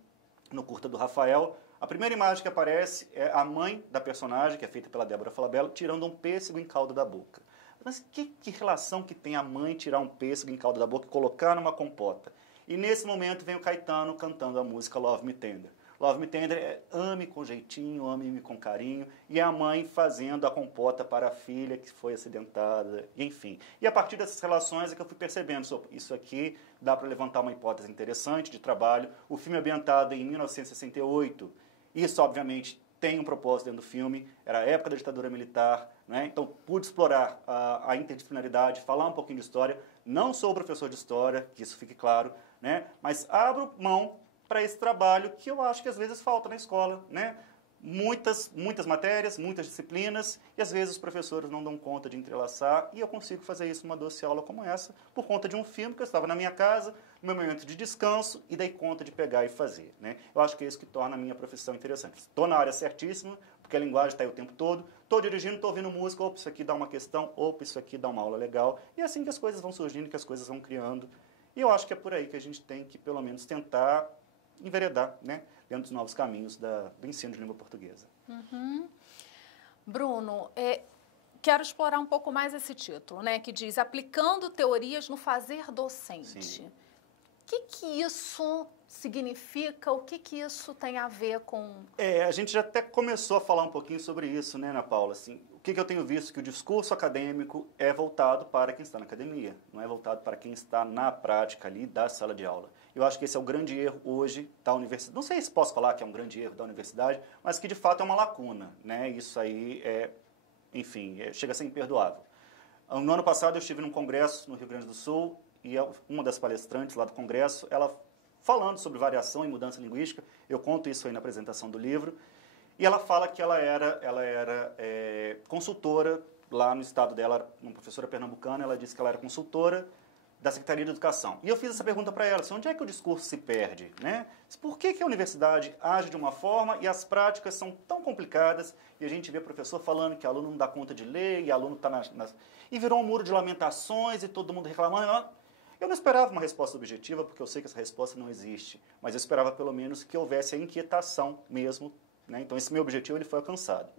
no curta do Rafael, a primeira imagem que aparece é a mãe da personagem, que é feita pela Débora Falabella, tirando um pêssego em calda da boca. Mas que relação que tem a mãe tirar um pêssego em calda da boca e colocar numa compota? E nesse momento vem o Caetano cantando a música Love Me Tender. Love Me Tender é ame com jeitinho, ame-me com carinho, e é a mãe fazendo a compota para a filha que foi acidentada, enfim. E a partir dessas relações é que eu fui percebendo, isso aqui dá para levantar uma hipótese interessante de trabalho. O filme é ambientado em 1968, isso obviamente tem um propósito dentro do filme, era a época da ditadura militar, né? Então pude explorar a interdisciplinaridade, falar um pouquinho de história. Não sou professor de história, que isso fique claro, né? Mas abro mão para esse trabalho que eu acho que às vezes falta na escola, né? Muitas matérias, muitas disciplinas, e às vezes os professores não dão conta de entrelaçar, e eu consigo fazer isso numa doce aula como essa, por conta de um filme que eu estava na minha casa, no meu momento de descanso, e dei conta de pegar e fazer. Né? Eu acho que é isso que torna a minha profissão interessante. Estou na área certíssima, porque a linguagem está aí o tempo todo, estou dirigindo, estou ouvindo música, opa, isso aqui dá uma questão, opa, isso aqui dá uma aula legal, e é assim que as coisas vão surgindo, que as coisas vão criando, e eu acho que é por aí que a gente tem que, pelo menos, tentar enveredar, né, dentro dos novos caminhos do ensino de língua portuguesa. Bruno, quero explorar um pouco mais esse título, né, que diz aplicando teorias no fazer docente. Sim. O que isso significa? O que isso tem a ver com... A gente já até começou a falar um pouquinho sobre isso, né, Ana Paula? Assim, o que eu tenho visto? Que o discurso acadêmico é voltado para quem está na academia, não é voltado para quem está na prática ali da sala de aula. Eu acho que esse é o grande erro hoje da universidade. Não sei se posso falar que é um grande erro da universidade, mas que de fato é uma lacuna, né? Isso aí chega a ser imperdoável. No ano passado eu estive num congresso no Rio Grande do Sul e uma das palestrantes lá do congresso, ela falando sobre variação e mudança linguística, eu conto isso aí na apresentação do livro, e ela fala que ela era consultora lá no estado dela, uma professora pernambucana, ela disse que ela era consultora da Secretaria de Educação. E eu fiz essa pergunta para ela, onde é que o discurso se perde? Né? Por que a universidade age de uma forma e as práticas são tão complicadas e a gente vê professor falando que aluno não dá conta de ler e aluno está e virou um muro de lamentações e todo mundo reclamando. Eu não esperava uma resposta objetiva, porque eu sei que essa resposta não existe, mas eu esperava pelo menos que houvesse a inquietação mesmo, né? Então esse meu objetivo ele foi alcançado.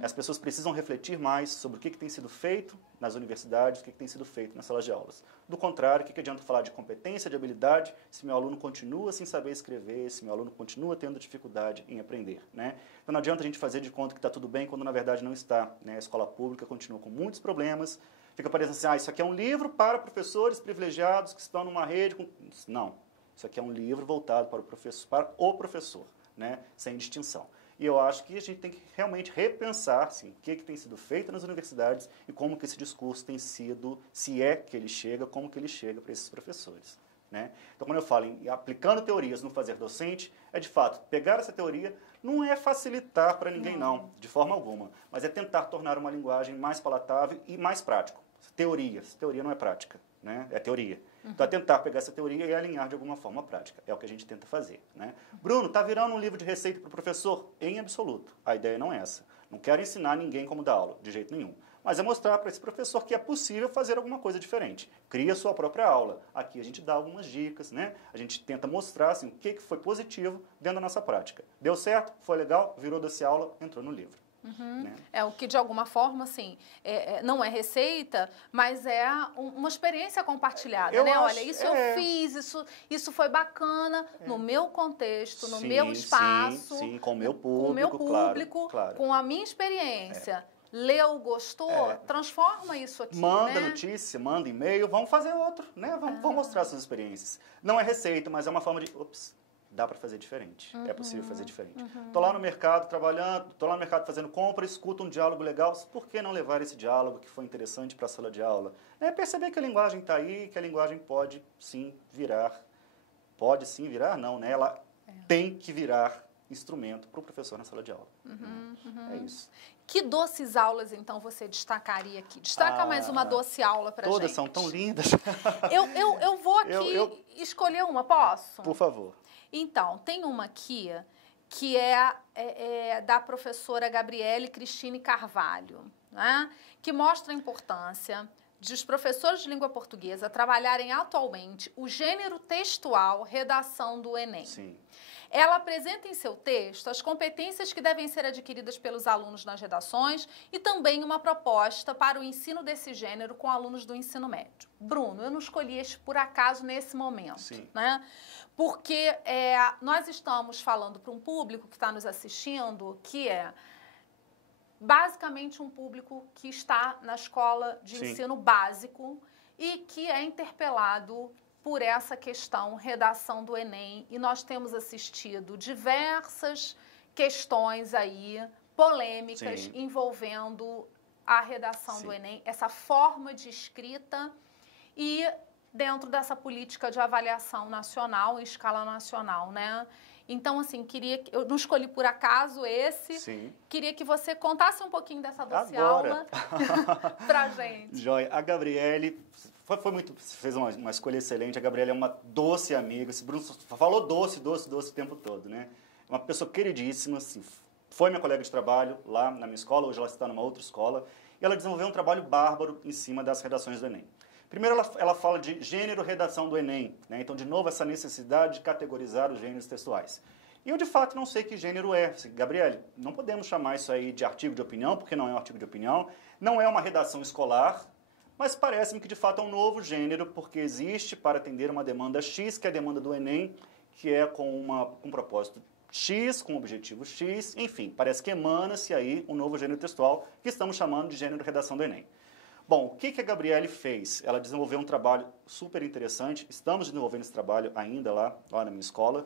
As pessoas precisam refletir mais sobre o que tem sido feito nas universidades, o que tem sido feito nas salas de aulas. Do contrário, o que adianta falar de competência, de habilidade, se meu aluno continua sem saber escrever, se meu aluno continua tendo dificuldade em aprender, né? Então não adianta a gente fazer de conta que está tudo bem quando na verdade não está, né? A escola pública continua com muitos problemas, fica parecendo assim, isso aqui é um livro para professores privilegiados que estão numa rede com... Não, isso aqui é um livro voltado para o professor, né? Sem distinção. E eu acho que a gente tem que realmente repensar assim, o que tem sido feito nas universidades e como que esse discurso tem sido, se é que ele chega, como que ele chega para esses professores, né? Então, quando eu falo em aplicando teorias no fazer docente, é de fato, pegar essa teoria não é facilitar para ninguém não, de forma alguma, mas é tentar tornar uma linguagem mais palatável e mais prática. Teoria não é prática, né? É teoria. Então, é tentar pegar essa teoria e alinhar de alguma forma a prática. É o que a gente tenta fazer, né? Bruno, está virando um livro de receita para o professor? Em absoluto. A ideia não é essa. Não quero ensinar ninguém como dar aula, de jeito nenhum. Mas é mostrar para esse professor que é possível fazer alguma coisa diferente. Cria a sua própria aula. Aqui a gente dá algumas dicas, né? A gente tenta mostrar assim, o que foi positivo dentro da nossa prática. Deu certo? Foi legal? Virou desse aula? Entrou no livro. Né? É o que, de alguma forma, assim, não é receita, mas é uma experiência compartilhada, né? Olha, isso eu fiz, isso foi bacana no meu contexto, no meu espaço. Sim, com o meu público, claro. Com a minha experiência. Leu, gostou, transforma isso aqui, manda notícia, manda e-mail, vamos fazer outro, né? Vamos mostrar suas experiências. Não é receita, mas é uma forma de... dá para fazer diferente, é possível fazer diferente. Estou lá no mercado trabalhando, estou lá no mercado fazendo compra, escuto um diálogo legal, por que não levar esse diálogo que foi interessante para a sala de aula? É perceber que a linguagem está aí, que a linguagem pode sim virar, não, né? Ela tem que virar instrumento para o professor na sala de aula. É isso. Que doces aulas, então, você destacaria aqui? Destaca mais uma doce aula para a gente. Todas são tão lindas. Eu vou aqui escolher uma, posso? Por favor. Então, tem uma aqui que é da professora Gabriele Cristine Carvalho, né? Que mostra a importância de os professores de língua portuguesa trabalharem atualmente o gênero textual redação do Enem. Sim. Ela apresenta em seu texto as competências que devem ser adquiridas pelos alunos nas redações e também uma proposta para o ensino desse gênero com alunos do ensino médio. Bruno, eu não escolhi este por acaso nesse momento, né? Porque nós estamos falando para um público que está nos assistindo, que é basicamente um público que está na escola de ensino básico e que é interpelado por essa questão, redação do Enem, e nós temos assistido diversas questões aí, polêmicas, envolvendo a redação do Enem, essa forma de escrita e dentro dessa política de avaliação nacional, em escala nacional, né? Então, assim, eu não escolhi por acaso esse, queria que você contasse um pouquinho dessa doce aula pra gente. Joia, a Gabriele fez uma escolha excelente, a Gabriele é uma doce amiga, esse Bruno falou doce o tempo todo, né? Uma pessoa queridíssima, assim, foi minha colega de trabalho lá na minha escola, hoje ela está numa outra escola, e ela desenvolveu um trabalho bárbaro em cima das redações do Enem. Primeiro, ela fala de gênero redação do Enem, né? Então, de novo, essa necessidade de categorizar os gêneros textuais. E eu, de fato, não sei que gênero é. Gabriele, não podemos chamar isso aí de artigo de opinião, porque não é um artigo de opinião, não é uma redação escolar, mas parece-me que, de fato, é um novo gênero, porque existe para atender uma demanda X, que é a demanda do Enem, que é com um propósito X, com um objetivo X, enfim, parece que emana-se aí um novo gênero textual, que estamos chamando de gênero redação do Enem. Bom, o que a Gabriele fez? Ela desenvolveu um trabalho super interessante, estamos desenvolvendo esse trabalho ainda lá na minha escola,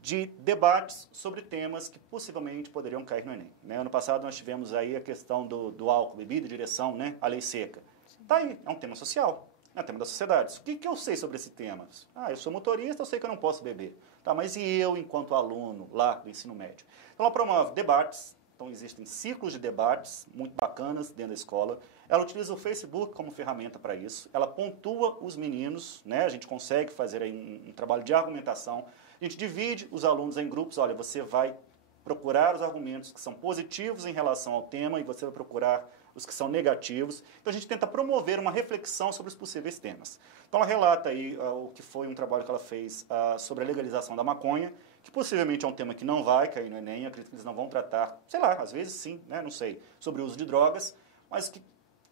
de debates sobre temas que possivelmente poderiam cair no Enem. Né? Ano passado nós tivemos aí a questão do álcool, bebida, direção, né? A lei seca. Tá aí, é um tema social, é um tema da sociedade. O que eu sei sobre esse tema? Eu sou motorista, eu sei que eu não posso beber. Tá, mas e eu, enquanto aluno lá do ensino médio? Então ela promove debates, então existem ciclos de debates muito bacanas dentro da escola. Ela utiliza o Facebook como ferramenta para isso. Ela pontua os meninos, né? A gente consegue fazer aí um trabalho de argumentação. A gente divide os alunos em grupos. Olha, você vai procurar os argumentos que são positivos em relação ao tema e você vai procurar os que são negativos. Então a gente tenta promover uma reflexão sobre os possíveis temas. Então ela relata aí o que foi um trabalho que ela fez sobre a legalização da maconha, que possivelmente é um tema que não vai cair no Enem, acredito que eles não vão tratar, sei lá, às vezes sim, né, não sei, sobre o uso de drogas, mas que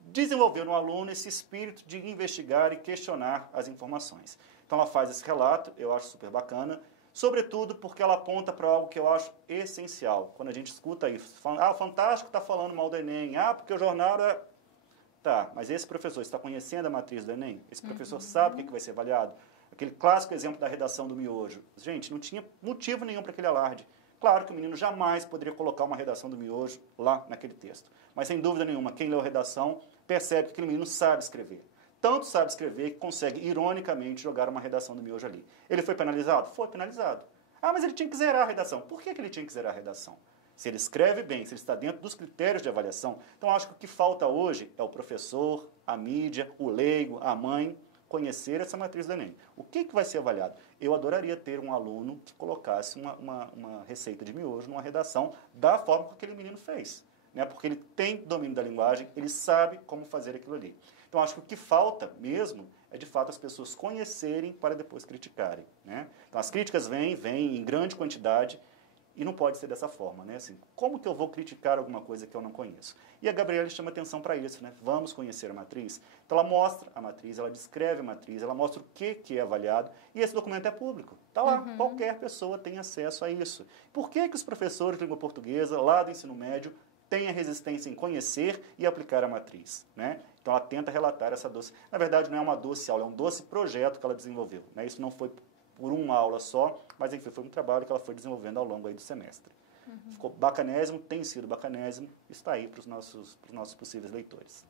desenvolveu no aluno esse espírito de investigar e questionar as informações. Então ela faz esse relato, eu acho super bacana, sobretudo porque ela aponta para algo que eu acho essencial. Quando a gente escuta isso, o Fantástico está falando mal do Enem, porque o jornal é... Tá, mas esse professor está conhecendo a matriz do Enem? Esse professor sabe o que vai ser avaliado? Aquele clássico exemplo da redação do miojo. Gente, não tinha motivo nenhum para aquele alarde. Claro que o menino jamais poderia colocar uma redação do miojo lá naquele texto. Mas, sem dúvida nenhuma, quem leu a redação percebe que aquele menino sabe escrever. Tanto sabe escrever que consegue, ironicamente, jogar uma redação do miojo ali. Ele foi penalizado? Foi penalizado. Mas ele tinha que zerar a redação. Por que ele tinha que zerar a redação? Se ele escreve bem, se ele está dentro dos critérios de avaliação. Então, acho que o que falta hoje é o professor, a mídia, o leigo, a mãe, conhecer essa matriz do Enem. O que vai ser avaliado? Eu adoraria ter um aluno que colocasse uma receita de miojo numa redação da forma que aquele menino fez. Né? Porque ele tem domínio da linguagem, ele sabe como fazer aquilo ali. Então, acho que o que falta mesmo é, de fato, as pessoas conhecerem para depois criticarem. Né? Então, as críticas vêm em grande quantidade e não pode ser dessa forma. Né? Assim, como que eu vou criticar alguma coisa que eu não conheço? E a Gabriela chama atenção para isso. Né? Vamos conhecer a matriz. Então, ela mostra a matriz, ela descreve a matriz, ela mostra o que é avaliado e esse documento é público. Está lá, qualquer pessoa tem acesso a isso. Por que os professores de língua portuguesa, lá do ensino médio, têm a resistência em conhecer e aplicar a matriz? Né? Então, ela tenta relatar essa doce... Na verdade, não é uma doce aula, é um doce projeto que ela desenvolveu. Né? Isso não foi por uma aula só, mas, enfim, foi um trabalho que ela foi desenvolvendo ao longo aí do semestre. Ficou bacanésimo, tem sido bacanésimo, está aí para os nossos possíveis leitores.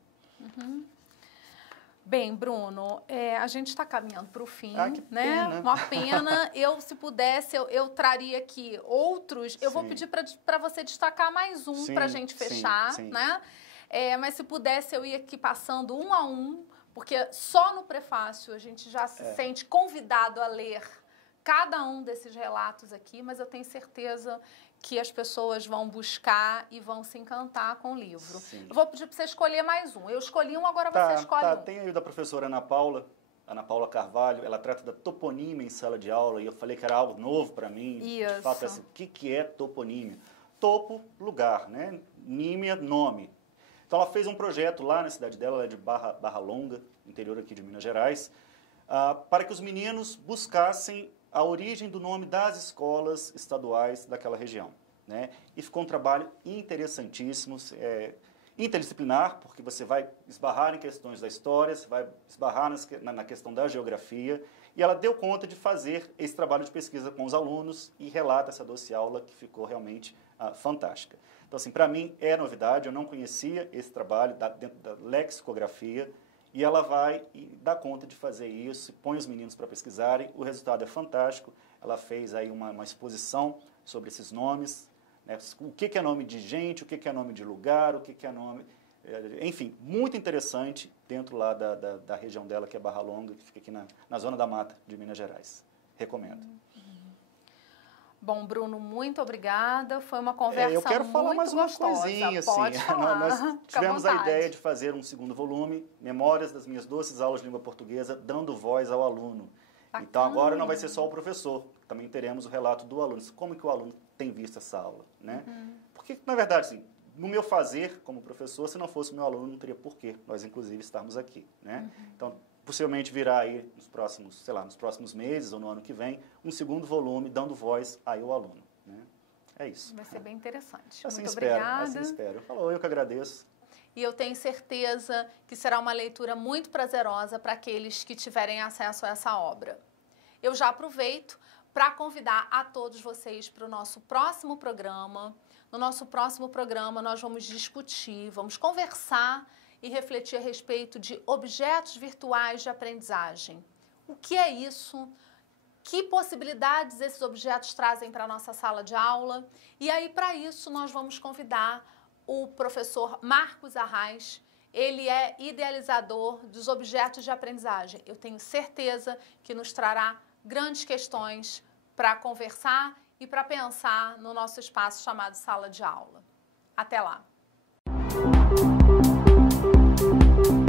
Bem, Bruno, a gente está caminhando para o fim, que né? pena. Uma pena. Se pudesse, eu traria aqui outros. Eu vou pedir para você destacar mais um para a gente fechar, né? Mas se pudesse, eu ia aqui passando um a um, porque só no prefácio a gente já se sente convidado a ler cada um desses relatos aqui, mas eu tenho certeza que as pessoas vão buscar e vão se encantar com o livro. Eu vou pedir para você escolher mais um. Eu escolhi um, agora você escolhe um. Tem aí o da professora Ana Paula Carvalho, ela trata da toponímia em sala de aula, e eu falei que era algo novo para mim. Isso. De fato, assim, o que é toponímia? Topo, lugar, né? Nímia, nome. Então, ela fez um projeto lá na cidade dela, ela é de Barra Longa, interior aqui de Minas Gerais, para que os meninos buscassem a origem do nome das escolas estaduais daquela região. Né? E ficou um trabalho interessantíssimo, interdisciplinar, porque você vai esbarrar em questões da história, você vai esbarrar na questão da geografia, e ela deu conta de fazer esse trabalho de pesquisa com os alunos e relata essa doce aula que ficou realmente fantástica. Então, assim, para mim é novidade, eu não conhecia esse trabalho dentro da lexicografia, e ela vai e dá conta de fazer isso, põe os meninos para pesquisarem, o resultado é fantástico. Ela fez aí uma exposição sobre esses nomes, né? O que é nome de gente, o que é nome de lugar, o que é nome... Enfim, muito interessante dentro lá da região dela, que é Barra Longa, que fica aqui na Zona da Mata de Minas Gerais. Recomendo. Bom, Bruno, muito obrigada. Foi uma conversa eu quero falar mais uma gostosa. coisinha. Pode assim. falar. Nós tivemos a ideia de fazer um segundo volume, Memórias das minhas doces aulas de língua portuguesa, dando voz ao aluno. Bacana. Então, agora não vai ser só o professor, também teremos o relato do aluno. Como que o aluno tem visto essa aula, né? Porque, na verdade, assim, no meu fazer como professor, se não fosse meu aluno, não teria porquê nós, inclusive, estarmos aqui, né? Então, possivelmente virá aí nos próximos meses ou no ano que vem, um segundo volume dando voz aí ao aluno, né? É isso. Vai ser bem interessante. Assim muito espero, obrigada. assim espero. Eu que agradeço. E eu tenho certeza que será uma leitura muito prazerosa para aqueles que tiverem acesso a essa obra. Eu já aproveito para convidar a todos vocês para o nosso próximo programa. No nosso próximo programa, nós vamos discutir, vamos conversar e refletir a respeito de objetos virtuais de aprendizagem. O que é isso? Que possibilidades esses objetos trazem para a nossa sala de aula? E aí, para isso, nós vamos convidar o professor Marcos Arraes. Ele é idealizador dos objetos de aprendizagem. Eu tenho certeza que nos trará grandes questões para conversar e para pensar no nosso espaço chamado sala de aula. Até lá! Música